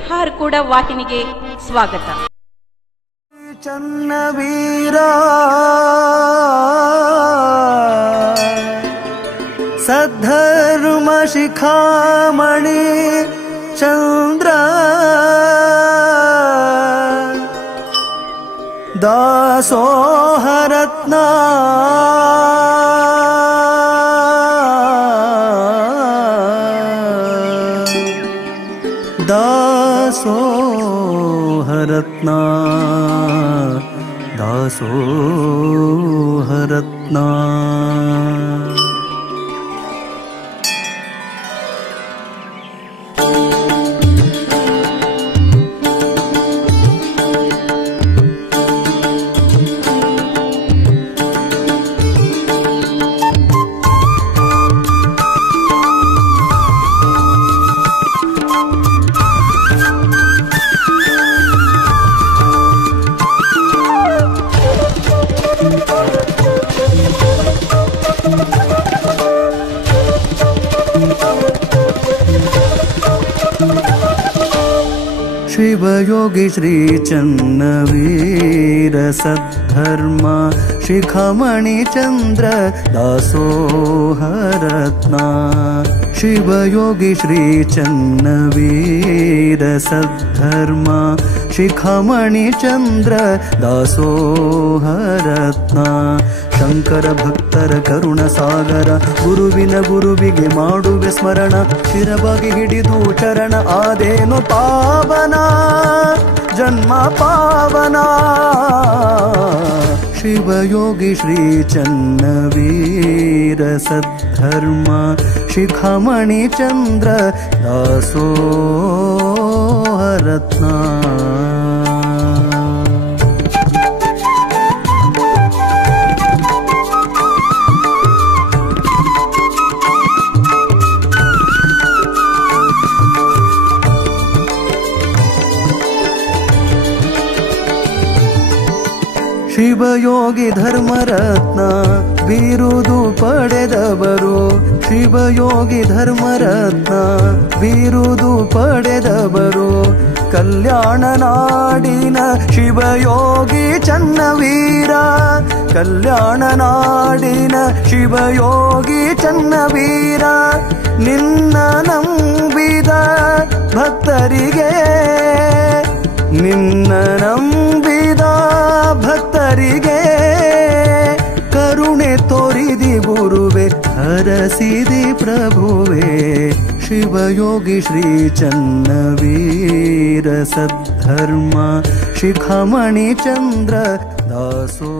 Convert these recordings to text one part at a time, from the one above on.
ವಿಹಾರಕೂಡ ವಾಹಿನಿಗೆ ಸ್ವಾಗತ. ಚನ್ನವೀರ ಸದ್ಧರ್ಮ ಶಿಖಾಮಣಿ ಚಂದ್ರ ದಾಸೋಹರತ್ನ ದಾಸೋಹರತ್ನ ದಾಸೋಹರತ್ನ शिवयोगी श्री चन्नवीर सद्धर्म शिखामणि चंद्र दासोहरत्ना शिवयोगी श्री चन्नवीर सद्धर्म शिखामणि चंद्र दासोहरत्ना ಶಂಕರ ಭಕ್ತರ ಕರುಣ ಸಾಗರ ಗುರುವಿನ ಗುರುವಿಗೆ ಮಾಡುವೆ ಸ್ಮರಣ ಶಿರವಾಗಿ ಹಿಡಿದು ಚರಣ ಆದೇನು ಪಾವನ ಜನ್ಮ ಪಾವನ ಶಿವಯೋಗಿ ಶ್ರೀ ಚನ್ನವೀರ ಸದ್ಧರ್ಮ ಶಿಖಾಮಣಿ ಚಂದ್ರ ದಾಸೋಹರತ್ನ ಶಿವಯೋಗಿ ಧರ್ಮರತ್ನ ಬಿರುದು ಪಡೆದವರು ಶಿವಯೋಗಿ ಧರ್ಮರತ್ನ ಬಿರುದು ಪಡೆದವರು ಕಲ್ಯಾಣ ನಾಡಿನ ಶಿವಯೋಗಿ ಚನ್ನವೀರ ಕಲ್ಯಾಣ ನಾಡಿನ ಶಿವಯೋಗಿ ಚನ್ನವೀರ ನಿನ್ನ ನಂಬಿದ ಭಕ್ತರಿಗೆ ನಿನ್ನ ನಂಬಿದ ಭಕ್ತರಿಗೆ ಕರುಣೆ ತೋರಿದಿ ಗುರುವೆ ಹರಸಿದಿ ಪ್ರಭುವೆ ಶಿವಯೋಗಿ ಶ್ರೀ ಚನ್ನವೀರ ಸದ್ಧರ್ಮ ಶಿಖಾಮಣಿ ಚಂದ್ರ ದಾಸೋ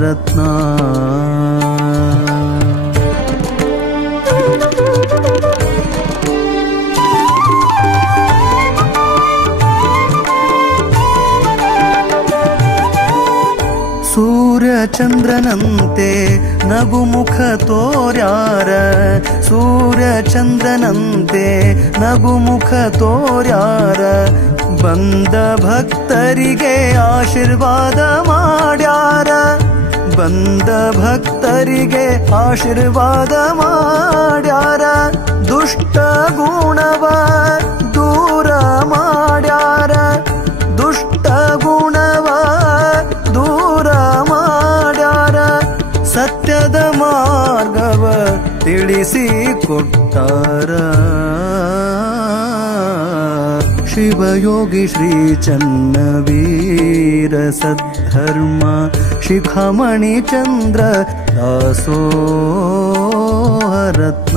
ರತ್ನ ಸೂರ್ಯ ಚಂದ್ರನಂತೆ ನಗುಮುಖ ತೋರ್ಯಾರ ಸೂರ್ಯ ಚಂದ್ರನಂತೆ ನಗುಮುಖ ತೋರ್ಯಾರ ಬಂದ ಭಕ್ತರಿಗೆ ಆಶೀರ್ವಾದ ಮಾಡ್ಯಾರ ಬಂದ ಭಕ್ತರಿಗೆ ಆಶೀರ್ವಾದ ಮಾಡ್ಯಾರ ದುಷ್ಟ ಗುಣವ ದೂರ ಮಾಡ್ಯಾರ ದುಷ್ಟ ಗುಣವ ದೂರ ಮಾಡ್ಯಾರ ಸತ್ಯದ ಮಾರ್ಗವ ತಿಳಿಸಿ ಕೊಟ್ಟಾರ ಶಿವಯೋಗಿ ಶ್ರೀ ಚನ್ನವೀರ ಸದ್ಧರ್ಮ ಶಿಖಾಮಣಿ ಚಂದ್ರ ದಾಸೋಹ ರತ್ನ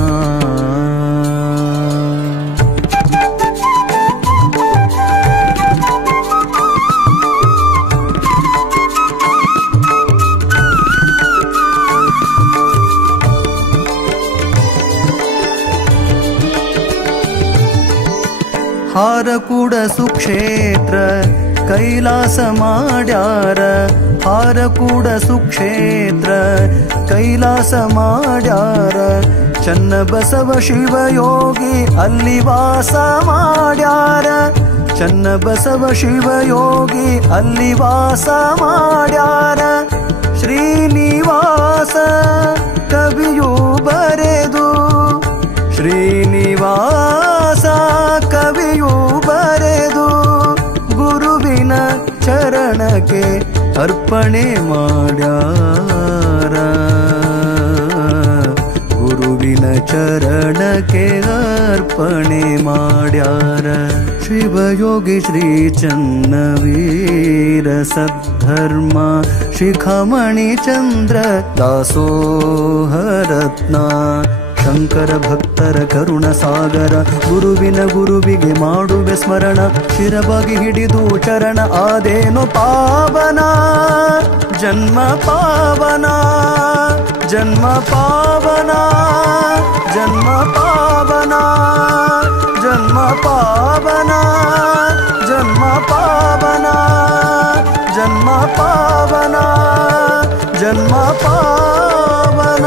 ಹಾರಕೂಡ ಸುಕ್ಷೇತ್ರ ಕೈಲಾಸ ಮಾಡ್ಯಾರ ಹಾರಕೂಡ ಸುಕ್ಷೇತ್ರ ಕೈಲಾಸ ಮಾಡ್ಯಾರ ಚನ್ನಬಸವ ಶಿವಯೋಗಿ ಅಲ್ಲಿ ವಾಸ ಮಾಡ್ಯಾರ ಚನ್ನಬಸವ ಶಿವಯೋಗಿ ಅಲ್ಲಿ ವಾಸ ಮಾಡ್ಯಾರ ಶ್ರೀನಿವಾಸ ಕವಿಯು ಬರೆದು ಶ್ರೀನಿವಾಸ ಕವಿಯು ಬರೆದು ಗುರುವಿನ ಚರಣಕ್ಕೆ ಅರ್ಪಣೆ ಮಾಡ್ಯಾರ ಗುರುವಿನ ಚರಣಕ್ಕೆ ಅರ್ಪಣೆ ಮಾಡ್ಯಾರ ಶಿವಯೋಗಿ ಶ್ರೀ ಚನ್ನವೀರ ಸದ್ಧರ್ಮ ಶಿಖಾಮಣಿ ಚಂದ್ರ ದಾಸೋಹ ರತ್ನ ಶಂಕರ ಭಕ್ತರ ಕರುಣ ಸಾಗರ ಗುರುವಿಗೆ ಮಾಡುವೆ ಸ್ಮರಣ ಶಿರವಾಗಿ ಹಿಡಿದು ಚರಣ ಆದೇನು ಪಾವನ ಜನ್ಮ ಪಾವನ ಜನ್ಮ ಪಾವನ ಜನ್ಮ ಪಾವನ ಜನ್ಮ ಪಾವನ ಜನ್ಮ ಪಾವನ ಜನ್ಮ ಪಾವನ ಜನ್ಮ ಪಾವನ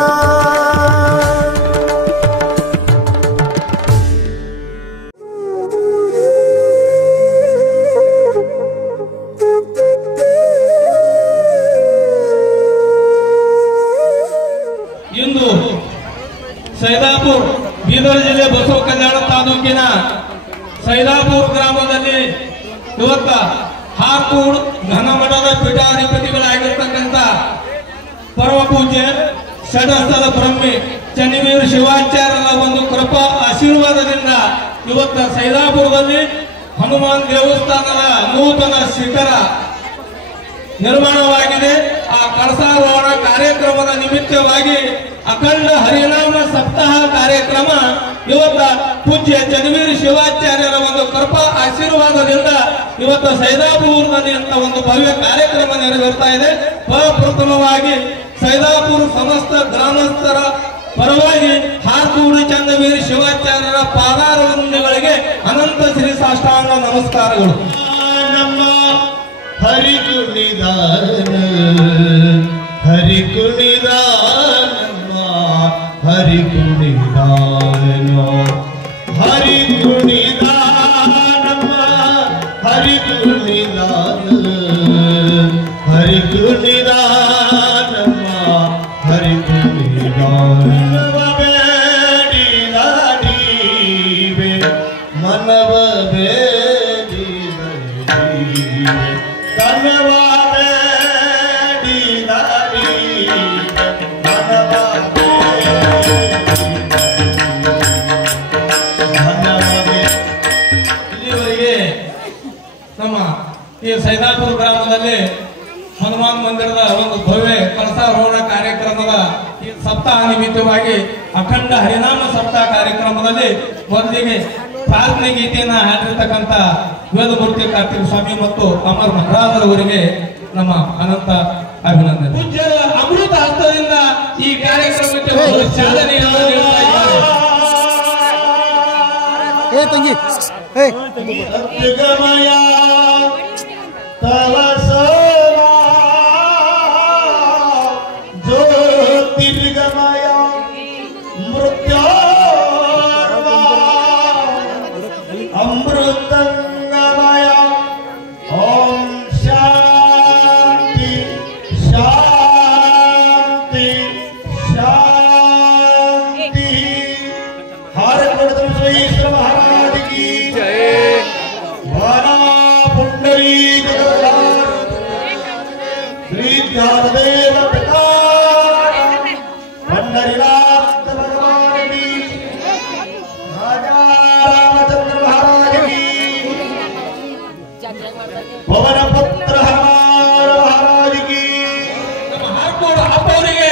ಸೈದಾಪುರ ಬೀದರ್ ಜಿಲ್ಲೆ ಬಸವ ಕಲ್ಯಾಣ ತಾಲೂಕಿನ ಸೈದಾಪುರ ಗ್ರಾಮದಲ್ಲಿ ಇವತ್ತ ಹಾರ್ಕೂಡ್ ಘನಮಠದ ಪೀಠಾಧಿಪತಿಗಳಾಗಿರ್ತಕ್ಕಂಥ ಪರಮ ಪೂಜ್ಯ ಷಡಸ್ಥಲ ಬ್ರಹ್ಮಿ ಚನ್ನವೀರ ಶಿವಾಚಾರ್ಯರ ಒಂದು ಕೃಪಾ ಆಶೀರ್ವಾದದಿಂದ ಇವತ್ತ ಸೈದಾಪುರದಲ್ಲಿ ಹನುಮಾನ್ ದೇವಸ್ಥಾನದ ನೂತನ ಶಿಖರ ನಿರ್ಮಾಣವಾಗಿದೆ. ಆ ಕಳಸಾರೋಹಣ ಕಾರ್ಯಕ್ರಮದ ನಿಮಿತ್ತವಾಗಿ ಅಖಂಡ ಹರಿನಾಮ ಸಪ್ತಾಹ ಕಾರ್ಯಕ್ರಮ ಇವತ್ತ ಪೂಜ್ಯ ಚನ್ನವೀರ ಶಿವಾಚಾರ್ಯರ ಒಂದು ಕೃಪಾ ಆಶೀರ್ವಾದದಿಂದ ಇವತ್ತು ಸೈದಾಪುರದಲ್ಲಿ ಅಂತ ಒಂದು ಭವ್ಯ ಕಾರ್ಯಕ್ರಮ ನೆರವೇರ್ತಾ ಇದೆ. ಪ್ರಪ್ರಥಮವಾಗಿ ಸೈದಾಪುರ ಸಮಸ್ತ ಗ್ರಾಮಸ್ಥರ ಪರವಾಗಿ ಹಾರ್ಕೂಡು ಚನ್ನವೀರ ಶಿವಾಚಾರ್ಯರ ಪಾದಾರವಿಂದಗಳಿಗೆ ಅನಂತ ಶ್ರೀ ಸಾಷ್ಟಾಂಗ ನಮಸ್ಕಾರಗಳು. ನಮ್ಮ ಹರಿಕುಣಿದಾನ ಹರಿಕುಣಿದಾನಮ್ಮ ಹರಿಕುಣಿದಾನ ಹರಿಕುಣಿದಾನಮ್ಮ ಹರಿಕುಣಿದಾನ ಹರಿಕುಣಿದಾನಮ್ಮ ಹರಿಕುಣಿದಾನ ಬೇಡಿದಾಡೀವೆ ಮನವ ಬೇಡಿದಾಡೀವೆ ಧನ್ಯವಾದ ಇಲ್ಲಿವರೆಗೆ ನಮ್ಮ ಈ ಸೈದಾಪುರ ಗ್ರಾಮದಲ್ಲಿ ಹನುಮಾನ್ ಮಂದಿರದ ಒಂದು ಭವ್ಯ ಕಳಸಾರೋಹಣ ಕಾರ್ಯಕ್ರಮದ ಈ ಸಪ್ತಾಹ ನಿಮಿತ್ತವಾಗಿ ಅಖಂಡ ಹರಿನಾಮ ಸಪ್ತಾಹ ಕಾರ್ಯಕ್ರಮದಲ್ಲಿ ಮೊದಲಿಗೆ ಪ್ರಾರ್ಥನೆ ಗೀತೆಯನ್ನ ಹಾಡಿರ್ತಕ್ಕಂಥ ವೇದಮೂರ್ತಿ ಕಾರ್ತಿಕ ಸ್ವಾಮಿ ಮತ್ತು ಅಮರ್ ಮಹಾರಾಜರವರಿಗೆ ನಮ್ಮ ಅನಂತ ಅಭಿನಂದನೆ. ಪೂಜ್ಯರ ಅಮೃತ ಹಸ್ತದಿಂದ ಈ ಕಾರ್ಯಕ್ರಮಕ್ಕೆ ಚಾಲನೆಯನ್ನು ನೀಡ್ತಾ ಇದ್ದಾರೆ. ತಂಗಿ ಸತ್ಯಗಮಯ ತವ ಜ್ಯೋತಿರ್ಗಮಯ ಮೃತ್ಯೋರ್ವ ಅಮೃತಂಗಮಯ ಓಂ ಶಾಂತಿ ಶಾಂತಿ ಶಾಂತಿ. ಹಾರಕೊಡದ ಶ್ರೀಶ್ವರ ಮಹಾರಾಜ ಕಿ ಜಯ. ವಾರಾ ಪುಂಡರೀ ಶ್ರೀ ಧ್ಯಾನದೇವ पंडरीनाथ भगवान की, राजा रामचंद्र महाराज की, पवन पुत्र हमार महाराज की. ನಮ್ಮ ಹಾರ್ಕೋಡ್ ಅಪ್ಪವರಿಗೆ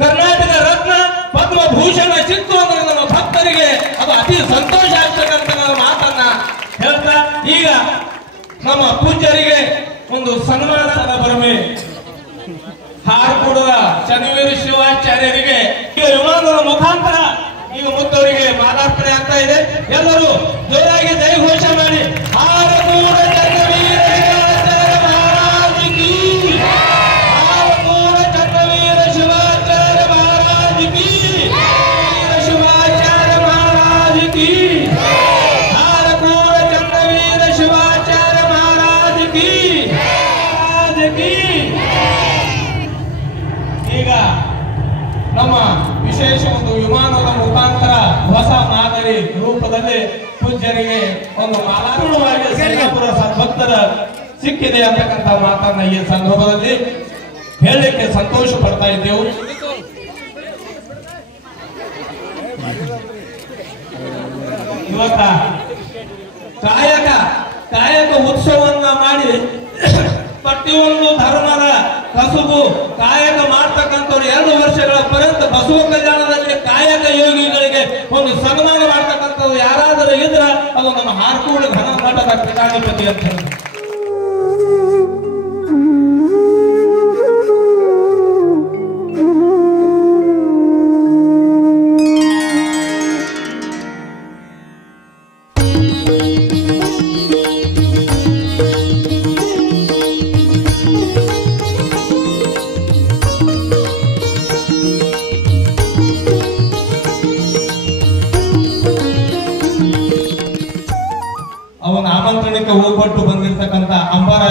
ಕರ್ನಾಟಕ ರತ್ನ ಪದ್ಮಭೂಷಣ ಸಿಕ್ತು ಅಂದ್ರೆ ನಮ್ಮ ಭಕ್ತರಿಗೆ ಅದು ಅತಿ ಸಂತೋಷ ಆಗ್ತಕ್ಕಂಥ ಮಾತನ್ನ ಹೇಳ್ತಾ ಈಗ ನಮ್ಮ ಪೂಜ್ಯರಿಗೆ ಒಂದು ಸನ್ಮಾನದ ಬರಮೆ ಹಾರ್ಕೂಡದ ಚನ್ನವೀರ ಶಿವಾಚಾರ್ಯರಿಗೆ ಈಗ ವಿಮಾನದ ಮುಖಾಂತರ ಈಗ ಮುತ್ತವರಿಗೆ ಮಾಲಾರ್ಪಣೆ ಆಗ್ತಾ ಇದೆ. ಎಲ್ಲರೂ ಜೋರಾಗಿ ಜಯಘೋಷ ಮಾಡಿ. ಹಾರಕೂಡ ಚನ್ನವೀರ ಶಿವಾಚಾರ್ಯ ಮಹಾರಾಜ ಕಿ, ಹಾರಕೂಡ ಚನ್ನವೀರ ಶಿವಾಚಾರ್ಯ ಮಹಾರಾಜ ಕಿ, ವೀರ ಶಿವಾಚಾರ್ಯ ಮಹಾರಾಜ ಕಿ, ಹಾರಕೂಡ ಚನ್ನವೀರ ಶಿವಾಚಾರ್ಯ ಮಹಾರಾಜ ಕಿ, ಮಹಾರಾಜ ಕಿ. ಈಗ ನಮ್ಮ ವಿಶೇಷ ಒಂದು ವಿಮಾನದ ಮುಖಾಂತರ ಹೊಸ ಮಾದರಿ ರೂಪದಲ್ಲಿ ಪೂಜ್ಯರಿಗೆ ಒಂದು ಮಾಲಾರ್ಪಣವಾಗಿ ಸೈನಾಪುರ ಭಕ್ತರ ಸಿಕ್ಕಿದೆ ಅಂತಕ್ಕಂಥ ಮಾತನ್ನ ಈ ಸಂದರ್ಭದಲ್ಲಿ ಹೇಳಲಿಕ್ಕೆ ಸಂತೋಷ ಪಡ್ತಾ ಇದ್ದೆವು. ಇವತ್ತ ಕಾಯಕ ಉತ್ಸವವನ್ನ ಮಾಡಿ ಪ್ರತಿಯೊಂದು ಧರ್ಮದ ಕಸುಬು ಕಾಯಕ ಮಾಡ್ತಕ್ಕಂಥವ್ರು 2 ವರ್ಷಗಳ ಪರ್ಯಂತ ಬಸವ ಕಲ್ಯಾಣದಲ್ಲಿ ಕಾಯಕ ಯೋಗಿಗಳಿಗೆ ಒಂದು ಸನ್ಮಾನ ಮಾಡ್ತಕ್ಕಂಥದ್ದು ಯಾರಾದರೂ ಇದ್ರ ಅದು ನಮ್ಮ ಹಾರ್ಕೂಡ ಘನ ಮಠದ ಪೀಠಾಧಿಪತಿ ಅಂತ ಹೇಳಿ. ಅವನ ಆಮಂತ್ರಣಕ್ಕೆ ಹೋಗ್ಬಿಟ್ಟು ಬಂದಿರತಕ್ಕಂಥ ಅಂಬಾರ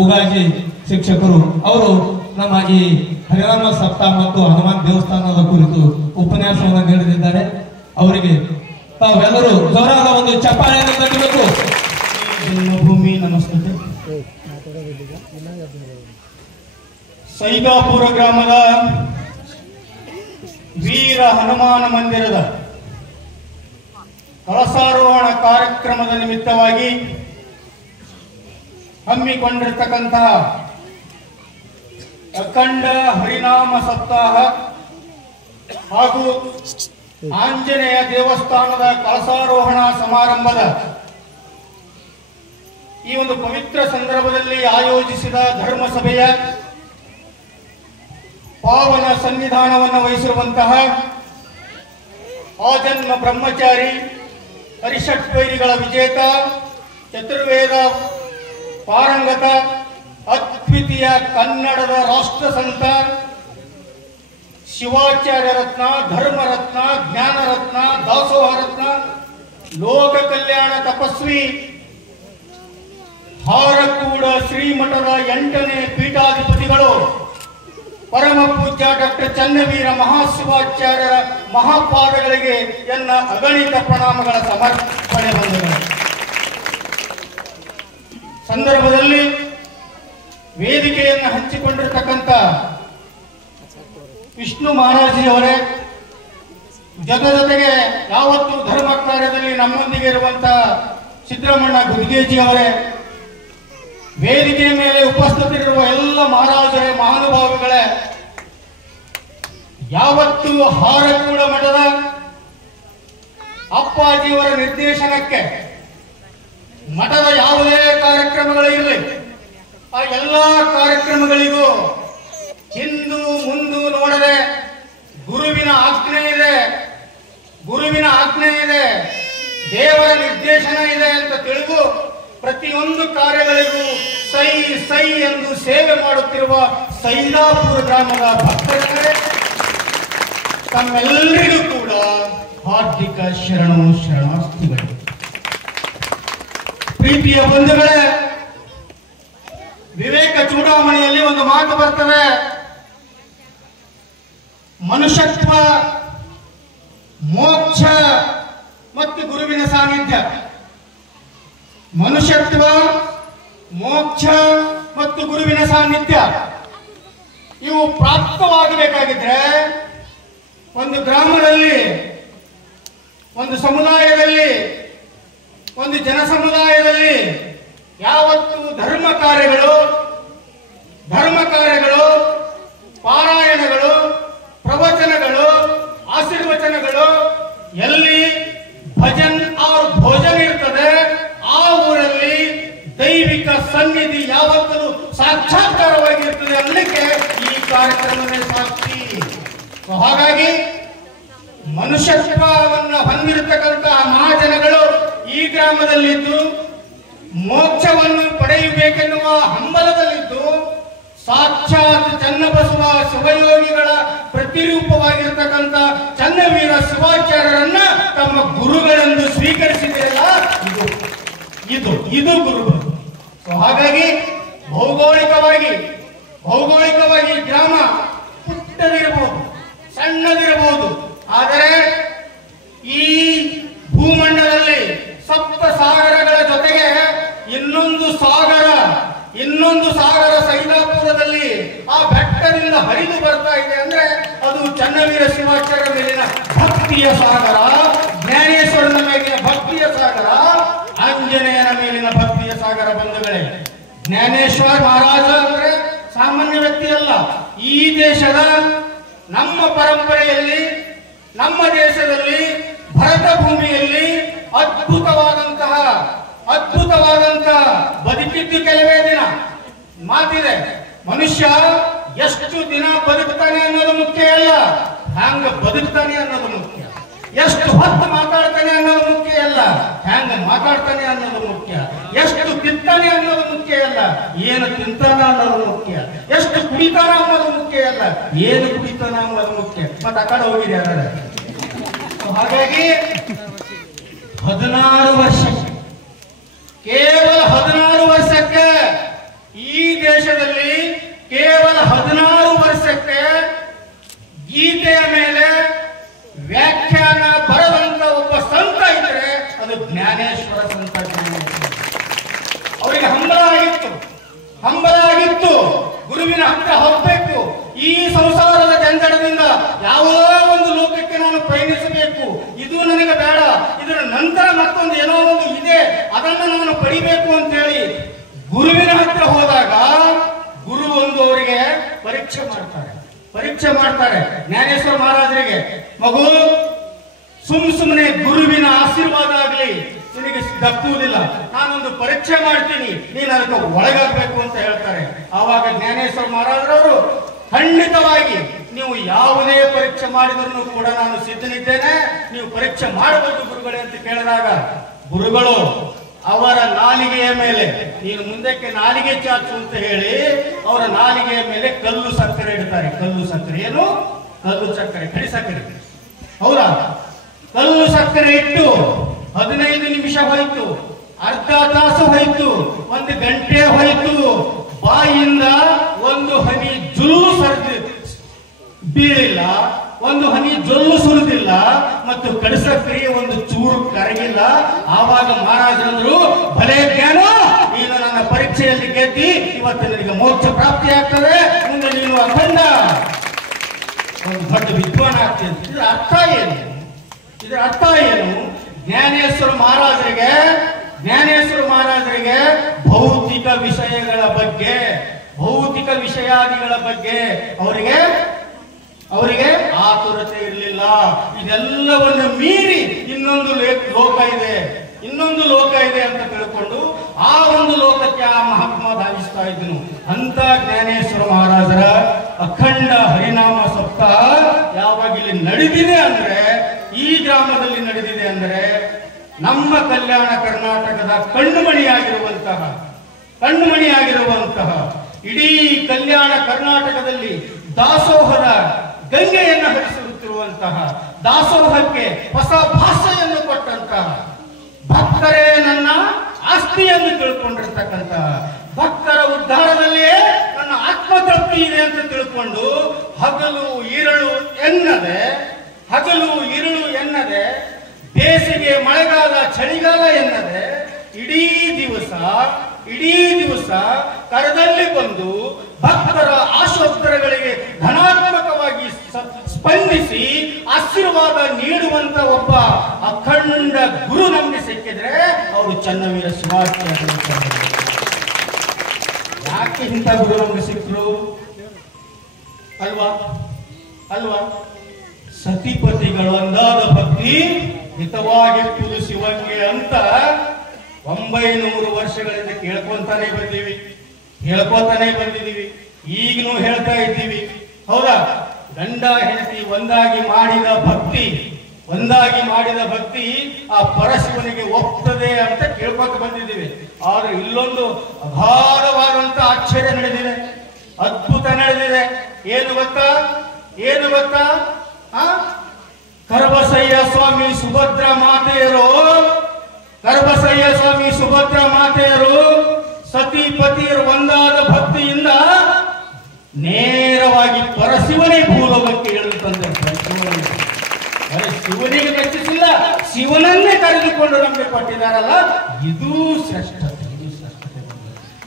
ಉಗಾಜಿ ಶಿಕ್ಷಕರು ಅವರು ನಮ್ಮ ಈ ಹರಿನಾಮ ಸಪ್ತಾಹ ಮತ್ತು ಹನುಮಾನ್ ದೇವಸ್ಥಾನದ ಕುರಿತು ಉಪನ್ಯಾಸವನ್ನು ನೀಡಲಿದ್ದಾರೆ. ಅವರಿಗೆ ತಾವೆಲ್ಲರೂ ಜೋರಾದ ಒಂದು ಚಪ್ಪಾಳೆಯನ್ನು ತಟ್ಟಬೇಕು. ಜನ್ಮಭೂಮಿ ನಮಸ್ತೆ. ಸೈದಾಪುರ ಗ್ರಾಮದ ವೀರ ಹನುಮಾನ ಮಂದಿರದ ಕಳಸಾರೋಹಣ ಕಾರ್ಯಕ್ರಮದ ನಿಮಿತ್ತವಾಗಿ ಹಮ್ಮಿಕೊಂಡಿರತಕ್ಕಂತಹ ಅಖಂಡ ಹರಿನಾಮ ಸಪ್ತಾಹ ಹಾಗೂ ಆಂಜನೇಯ ದೇವಸ್ಥಾನದ ಕಳಸಾರೋಹಣ ಸಮಾರಂಭದ ಈ ಒಂದು ಪವಿತ್ರ ಸಂದರ್ಭದಲ್ಲಿ ಆಯೋಜಿಸಿದ ಧರ್ಮಸಭೆಯ ಪಾವನ ಸನ್ನಿಧಾನವನ್ನು ವಹಿಸಿರುವಂತಹ ಆಜನ್ಮ ಬ್ರಹ್ಮಚಾರಿ ಹರಿಷಟ್ವೈರಿಗಳ ವಿಜೇತ ಚತುರ್ವೇದ ಪಾರಂಗತ ಅದ್ವಿತೀಯ ಕನ್ನಡದ ರಾಷ್ಟ್ರ ಸಂತ ಶಿವಾಚಾರ್ಯ ರತ್ನ, ಧರ್ಮರತ್ನ, ಜ್ಞಾನರತ್ನ, ದಾಸೋಹ ರತ್ನ, ಲೋಕ ಕಲ್ಯಾಣ ತಪಸ್ವಿ ಹಾರಕೂಡ ಶ್ರೀಮಠದ 8ನೇ ಪೀಠಾಧಿಪತಿಗಳು ಪರಮ ಪೂಜ್ಯ ಡಾಕ್ಟರ್ ಚನ್ನವೀರ ಮಹಾಶಿವಾಚಾರ್ಯರ ಮಹಾಪಾದಗಳಿಗೆ ಎನ್ನ ಅಗಣಿತ ಪ್ರಣಾಮಗಳ ಸಮರ್ಪಣೆ ಬಂದಿದೆ. ಸಂದರ್ಭದಲ್ಲಿ ವೇದಿಕೆಯನ್ನು ಹಂಚಿಕೊಂಡಿರತಕ್ಕಂಥ ವಿಷ್ಣು ಮಹಾರಾಜಿಯವರೇ, ಜೊತೆಗೆ ಯಾವತ್ತೂ ಧರ್ಮ ಕಾರ್ಯದಲ್ಲಿ ನಮ್ಮೊಂದಿಗೆ ಇರುವಂತಹ ಸಿದ್ದರಾಮಣ್ಣ ಗುದ್ಗೇಜಿ ಅವರೇ, ವೇದಿಕೆ ಮೇಲೆ ಉಪಸ್ಥಿತರಿರುವ ಎಲ್ಲ ಮಹಾರಾಜರೇ, ಮಹಾನುಭಾವಿಗಳೇ, ಯಾವತ್ತು ಹಾರಕೂಡ ಮಠದ ಅಪ್ಪಾಜಿಯವರ ನಿರ್ದೇಶನಕ್ಕೆ ಮಠದ ಯಾವುದೇ ಕಾರ್ಯಕ್ರಮಗಳಿರಲಿ ಆ ಎಲ್ಲ ಕಾರ್ಯಕ್ರಮಗಳಿಗೂ ಹಿಂದು ಮುಂದು ನೋಡದೆ ಗುರುವಿನ ಆಜ್ಞೆ ಇದೆ, ಗುರುವಿನ ಆಜ್ಞೆ ಇದೆ, ದೇವರ ನಿರ್ದೇಶನ ಇದೆ ಅಂತ ತಿಳಿದು ಪ್ರತಿಯೊಂದು ಕಾರ್ಯಗಳಿಗೂ ಸೈ ಸೈ ಎಂದು ಸೇವೆ ಮಾಡುತ್ತಿರುವ ಸೈದಾಪುರ ಗ್ರಾಮದ ಭಕ್ತರೇ, ತಮ್ಮೆಲ್ಲರಿಗೂ ಕೂಡ ಹಾರ್ದಿಕ ಶರಣಾರ್ಥಿಗಳು. ಪ್ರೀತಿಯ ಬಂಧುಗಳೇ, ವಿವೇಕ ಚೂಡಾಮಣಿಯಲ್ಲಿ ಒಂದು ಮಾತು ಬರ್ತದೆ, ಮನುಷ್ಯತ್ವ, ಮೋಕ್ಷ ಮತ್ತು ಗುರುವಿನ ಸಾನ್ನಿಧ್ಯ. ಮನುಷ್ಯತ್ವ, ಮೋಕ್ಷ ಮತ್ತು ಗುರುವಿನ ಸಾನ್ನಿಧ್ಯ ಇವು ಪ್ರಾಪ್ತವಾಗಬೇಕಾಗಿದ್ರೆ ಒಂದು ಗ್ರಾಮದಲ್ಲಿ, ಒಂದು ಸಮುದಾಯದಲ್ಲಿ, ಒಂದು ಜನ ಸಮುದಾಯದಲ್ಲಿ ಯಾವತ್ತು ಧರ್ಮ ಕಾರ್ಯಗಳು, ಪಾರಾಯಣಗಳು, ಪ್ರವಚನಗಳು, ಆಶೀರ್ವಚನಗಳು, ಎಲ್ಲಿ ಭಜನ್ ಆರ್ ಭೋಜನ ಇರ್ತದೆ ಆ ಊರಲ್ಲಿ ದೈವಿಕ ಸನ್ನಿಧಿ ಯಾವತ್ತೂ ಸಾಕ್ಷಾತ್ಕಾರವಾಗಿರ್ತದೆ ಅನ್ನಲಿಕ್ಕೆ ಈ ಕಾರ್ಯಕ್ರಮವೇ ಸಾಕ್ಷಿ. ಹಾಗಾಗಿ ಮನುಷ್ಯತ್ವವನ್ನು ಹೊಂದಿರತಕ್ಕಂತಹ ಮಹಾಜನಗಳು ಈ ಗ್ರಾಮದಲ್ಲಿದ್ದು ಮೋಕ್ಷವನ್ನು ಪಡೆಯಬೇಕೆನ್ನುವ ಹಂಬಲದಲ್ಲಿದ್ದು ಸಾಕ್ಷಾತ್ ಚನ್ನಬಸವ ಶಿವಯೋಗಿಗಳ ಪ್ರತಿರೂಪವಾಗಿರತಕ್ಕಂಥ ಚನ್ನವೀರ ಶಿವಾಚಾರ್ಯರನ್ನ ತಮ್ಮ ಗುರುಗಳೆಂದು ಸ್ವೀಕರಿಸಿದೆಯಲ್ಲ, ಇದು ಗುರುಗಳು. ಹಾಗಾಗಿ ಭೌಗೋಳಿಕವಾಗಿ ಗ್ರಾಮ ಪುಟ್ಟದಿರಬಹುದು, ಸಣ್ಣದಿರಬಹುದು, ಆದರೆ ಈ ಭೂಮಂಡಲದಲ್ಲಿ ಸಪ್ತ ಸಾಗರಗಳ ಜೊತೆಗೆ ಇನ್ನೊಂದು ಸಾಗರ ಸೈದಾಪುರದಲ್ಲಿ ಆ ಬೆಟ್ಟದಿಂದ ಹರಿದು ಬರ್ತಾ ಇದೆ ಅಂದ್ರೆ ಅದು ಚನ್ನವೀರ ಶಿವಾಚಾರ್ಯ ಮೇಲಿನ ಭಕ್ತಿಯ ಸಾಗರ, ಜ್ಞಾನೇಶ್ವರನ ಮೇಲಿನ ಭಕ್ತಿಯ ಸಾಗರ, ಆಂಜನೇಯನ ಮೇಲಿನ ಭಕ್ತಿಯ ಸಾಗರ. ಬಂಧುಗಳೇ, ಜ್ಞಾನೇಶ್ವರ ಮಹಾರಾಜ ಅಂದ್ರೆ ಸಾಮಾನ್ಯ ವ್ಯಕ್ತಿ ಅಲ್ಲ. ಈ ದೇಶದ, ನಮ್ಮ ಪರಂಪರೆಯಲ್ಲಿ, ನಮ್ಮ ದೇಶದಲ್ಲಿ, ಭರತ ಭೂಮಿಯಲ್ಲಿ ಅದ್ಭುತವಾದಂತಹ ಬದುಕಿದ್ದು ಕೆಲವೇ ದಿನ. ಮಾತಿದೆ, ಮನುಷ್ಯ ಎಷ್ಟು ದಿನ ಬದುಕ್ತಾನೆ ಅನ್ನೋದು ಮುಖ್ಯ ಅಲ್ಲ, ಹ್ಯಾಂಗ ಬದುಕ್ತಾನೆ ಅನ್ನೋದು ಮುಖ್ಯ. ಎಷ್ಟು ಹೊತ್ತು ಮಾತಾಡ್ತಾನೆ ಅನ್ನೋದು ಮುಖ್ಯ ಅಲ್ಲ, ಹ್ಯಾಂಗ ಮಾತಾಡ್ತಾನೆ ಅನ್ನೋದು ಮುಖ್ಯ. ಎಷ್ಟು ತಿಂತಾನೆ ಅನ್ನೋದು ಮುಖ್ಯ ಅಲ್ಲ, ಏನು ತಿಂತಾನ ಅನ್ನೋದು ಮುಖ್ಯ. ಎಷ್ಟು ಕುಡಿತಾನ ಅನ್ನೋದು ಮುಖ್ಯ ಅಲ್ಲ, ಏನು ಕುಡಿತಾನ ಅನ್ನೋದು ಮುಖ್ಯ. ಮತ್ತೆ ಆ ಕಡೆ ಹೋಗಿದೆ. ಹಾಗಾಗಿ 16 ವರ್ಷ, ಕೇವಲ 16 ವರ್ಷಕ್ಕೆ ಈ ದೇಶದಲ್ಲಿ ಕೇವಲ 16 ವರ್ಷಕ್ಕೆ ಗೀತೆಯ ಮೇಲೆ ವ್ಯಾಖ್ಯಾನ ಬರದಂತ ಒಬ್ಬ ಸಂತ ಇದ್ರೆ ಅದು ಜ್ಞಾನೇಶ್ವರ ಸಂತ. ಅವರಿಗೆ ಹಂಬಲ ಆಗಿತ್ತು ಗುರುವಿನ ಹತ್ರ ಹೋಗ್ಬೇಕು, ಈ ಸಂಸಾರದ ಜಂಜಡದಿಂದ ಯಾವುದೋ ಒಂದು ಲೋಕಕ್ಕೆ ನಾನು ಪಯಣಿಸಬೇಕು, ಇದು ನನಗೆ ಬೇಡ, ಇದರ ನಂತರ ಮತ್ತೊಂದು ಏನೋ ಒಂದು ಇದೆ, ಅದನ್ನು ನಾನು ಪಡಿಬೇಕು ಅಂತ ಹೇಳಿ ಗುರುವಿನ ಹತ್ರ ಹೋದಾಗ ಗುರು ಒಂದು ಅವರಿಗೆ ಪರೀಕ್ಷೆ ಮಾಡ್ತಾರೆ. ಜ್ಞಾನೇಶ್ವರ ಮಹಾರಾಜರಿಗೆ, ಮಗು ಸುಮ್ಮನೆ ಗುರುವಿನ ಆಶೀರ್ವಾದ ಆಗ್ಲಿ ನಿನಗೆ ದಕ್ಕುವುದಿಲ್ಲ, ನಾನೊಂದು ಪರೀಕ್ಷೆ ಮಾಡ್ತೀನಿ, ನೀನು ಅದಕ್ಕೆ ಒಳಗಾಗಬೇಕು ಅಂತ ಹೇಳ್ತಾರೆ. ಆವಾಗ ಜ್ಞಾನೇಶ್ವರ ಮಹಾರಾಜರವರು ಖಂಡಿತವಾಗಿ ನೀವು ಯಾವುದೇ ಪರೀಕ್ಷೆ ಮಾಡಿದ್ರು ಕೂಡ ನಾನು ಸಿದ್ಧನಿದ್ದೇನೆ, ನೀವು ಪರೀಕ್ಷೆ ಮಾಡಬಹುದು ಗುರುಗಳೇ ಅಂತ ಕೇಳಿದಾಗ ಗುರುಗಳು ಅವರ ನಾಲಿಗೆಯ ಮೇಲೆ, ನೀನು ಮುಂದಕ್ಕೆ ನಾಲಿಗೆ ಚಾಚು ಅಂತ ಹೇಳಿ ಅವರ ನಾಲಿಗೆಯ ಮೇಲೆ ಕಲ್ಲು ಸಕ್ಕರೆ ಇಡ್ತಾರೆ. ಕಲ್ಲು ಸಕ್ಕರೆ ಏನು? ಕಲ್ಲು ಸಕ್ಕರೆ, ಕಡಿ ಸಕ್ಕರೆ, ಹೌದಾ? ಕಲ್ಲು ಸಕ್ಕರೆ ಇಟ್ಟು 15 ನಿಮಿಷ ಹೋಯ್ತು, ಅರ್ಧ ತಾಸು ಹೋಯ್ತು, 1 ಗಂಟೆ ಹೋಯ್ತು, ಬಾಯಿಯಿಂದ ಒಂದು ಹನಿ ಜುಲ್ಲು ಬೀಳಿಲ್ಲ, ಒಂದು ಹನಿ ಜೊಲ್ಲು ಸುರಿದಿಲ್ಲ, ಮತ್ತು ಕಡಸಕ್ರಿ ಒಂದು ಚೂರು ಕರಗಿಲ್ಲ. ಆವಾಗ ಮಹಾರಾಜರಂದ್ರು, ಭಲೇ ಜ್ಞಾನ, ನೀನು ನನ್ನ ಪರೀಕ್ಷೆಯಲ್ಲಿ ಗೆದ್ದಿ, ಇವತ್ತು ನಿನಗೆ ಮೋಕ್ಷ ಪ್ರಾಪ್ತಿ ಆಗ್ತದೆ, ಮುಂದೆ ನೀನು ಅಖಂಡ ಒಂದು ದೊಡ್ಡ ವಿದ್ವಾನ್ ಆಗ್ತದೆ. ಇದರ ಅರ್ಥ ಏನು? ಜ್ಞಾನೇಶ್ವರ ಮಹಾರಾಜರಿಗೆ ಭೌತಿಕ ವಿಷಯಗಳ ಬಗ್ಗೆ, ಭೌತಿಕ ವಿಷಯಾದಿಗಳ ಬಗ್ಗೆ ಅವರಿಗೆ ಆತುರತೆ ಇರಲಿಲ್ಲ. ಇದೆಲ್ಲವನ್ನು ಮೀರಿ ಇನ್ನೊಂದು ಲೋಕ ಇದೆ ಅಂತ ತಿಳ್ಕೊಂಡು ಆ ಒಂದು ಲೋಕಕ್ಕೆ ಆ ಮಹಾತ್ಮ ಧಾವಿಸ್ತಾ ಇದ್ದನು. ಅಂತ ಜ್ಞಾನೇಶ್ವರ ಮಹಾರಾಜರ ಅಖಂಡ ಹರಿನಾಮ ಸಪ್ತಾಹ ಯಾವಾಗ ಇಲ್ಲಿ ನಡೆದಿದೆ ಅಂದ್ರೆ, ಈ ಗ್ರಾಮದಲ್ಲಿ ನಡೆದಿದೆ ಅಂದ್ರೆ, ನಮ್ಮ ಕಲ್ಯಾಣ ಕರ್ನಾಟಕದ ಕಣ್ಣುಮಣಿಯಾಗಿರುವಂತಹ ಇಡೀ ಕಲ್ಯಾಣ ಕರ್ನಾಟಕದಲ್ಲಿ ದಾಸೋಹದ ಗಂಗೆಯನ್ನು ಹರಿಸುತ್ತಿರುವಂತಹ, ದಾಸೋಹಕ್ಕೆ ಹೊಸ ಭಾಷೆಯನ್ನು ಕೊಟ್ಟಂತಹ, ಭಕ್ತರೇ ನನ್ನ ಆಸ್ತಿ ಎಂದು ತಿಳ್ಕೊಂಡಿರ್ತಕ್ಕಂತಹ, ಭಕ್ತರ ಉದ್ಧಾರದಲ್ಲಿಯೇ ನನ್ನ ಆತ್ಮತೃಪ್ತಿ ಇದೆ ಅಂತ ತಿಳ್ಕೊಂಡು ಹಗಲು ಇರುಳು ಎನ್ನದೆ ಬೇಸಿಗೆ ಮಳೆಗಾಲ ಚಳಿಗಾಲ ಎನ್ನದೆ ಇಡೀ ದಿವಸ ಕರದಲ್ಲಿ ಬಂದು ಭಕ್ತರ ಆಶೋತ್ತರಗಳಿಗೆ ಧನಾತ್ಮಕವಾಗಿ ಸ್ಪಂದಿಸಿ ಆಶೀರ್ವಾದ ನೀಡುವಂತ ಒಬ್ಬ ಅಖಂಡ ಗುರು ನಮಗೆ ಸಿಕ್ಕಿದ್ರೆ ಅವರು ಚನ್ನವೀರ ಶಿವಾಚಾರ್ಯ. ಯಾಕೆ ಇಂಥ ಗುರು ನಮಗೆ ಸಿಕ್ಕರು ಅಲ್ವಾ? ಸತಿಪತಿಗಳು ಒಂದಾದ ಭಕ್ತಿ ಹಿತವಾಗಿರುವುದು ಶಿವಂಗೆ ಅಂತ 900 ವರ್ಷಗಳಿಂದ ಕೇಳ್ಕೊಂತಾನೆ ಬಂದಿದ್ದೀವಿ. ಈಗನೂ ಹೇಳ್ತಾ ಇದ್ದೀವಿ. ಹೌದಾ? ಗಂಡ ಹೆಂಡತಿ ಒಂದಾಗಿ ಮಾಡಿದ ಭಕ್ತಿ ಆ ಪರಶಿವನಿಗೆ ಒಪ್ತದೆ ಅಂತ ಕೇಳ್ಕೊತ ಬಂದಿದ್ದೀವಿ. ಆದ್ರೆ ಇಲ್ಲೊಂದು ಅಗಾಧವಾದಂತ ಆಶ್ಚರ್ಯ ನಡೆದಿದೆ, ಅದ್ಭುತ ನಡೆದಿದೆ. ಏನು ಗೊತ್ತಾ? ಕರಬಸಯ್ಯ ಸ್ವಾಮಿ ಸುಭದ್ರ ಮಾತೆಯರು ಸತಿಪತಿಯರು ಒಂದಾದ ಭಕ್ತಿಯಿಂದ ನೇರವಾಗಿ ಪರಶಿವನೇ ಭೂಲೋಕಕ್ಕೆ ಇಳಿದಂತೆ ಶಿವನಿಗೆ ಮೆಚ್ಚಿಸಿಲ್ಲ, ಶಿವನನ್ನೇ ಕರೆದುಕೊಂಡು ನಮಗೆ ಕೊಟ್ಟಿದ್ದಾರಲ್ಲ, ಇದು ಶ್ರೇಷ್ಠತೆ.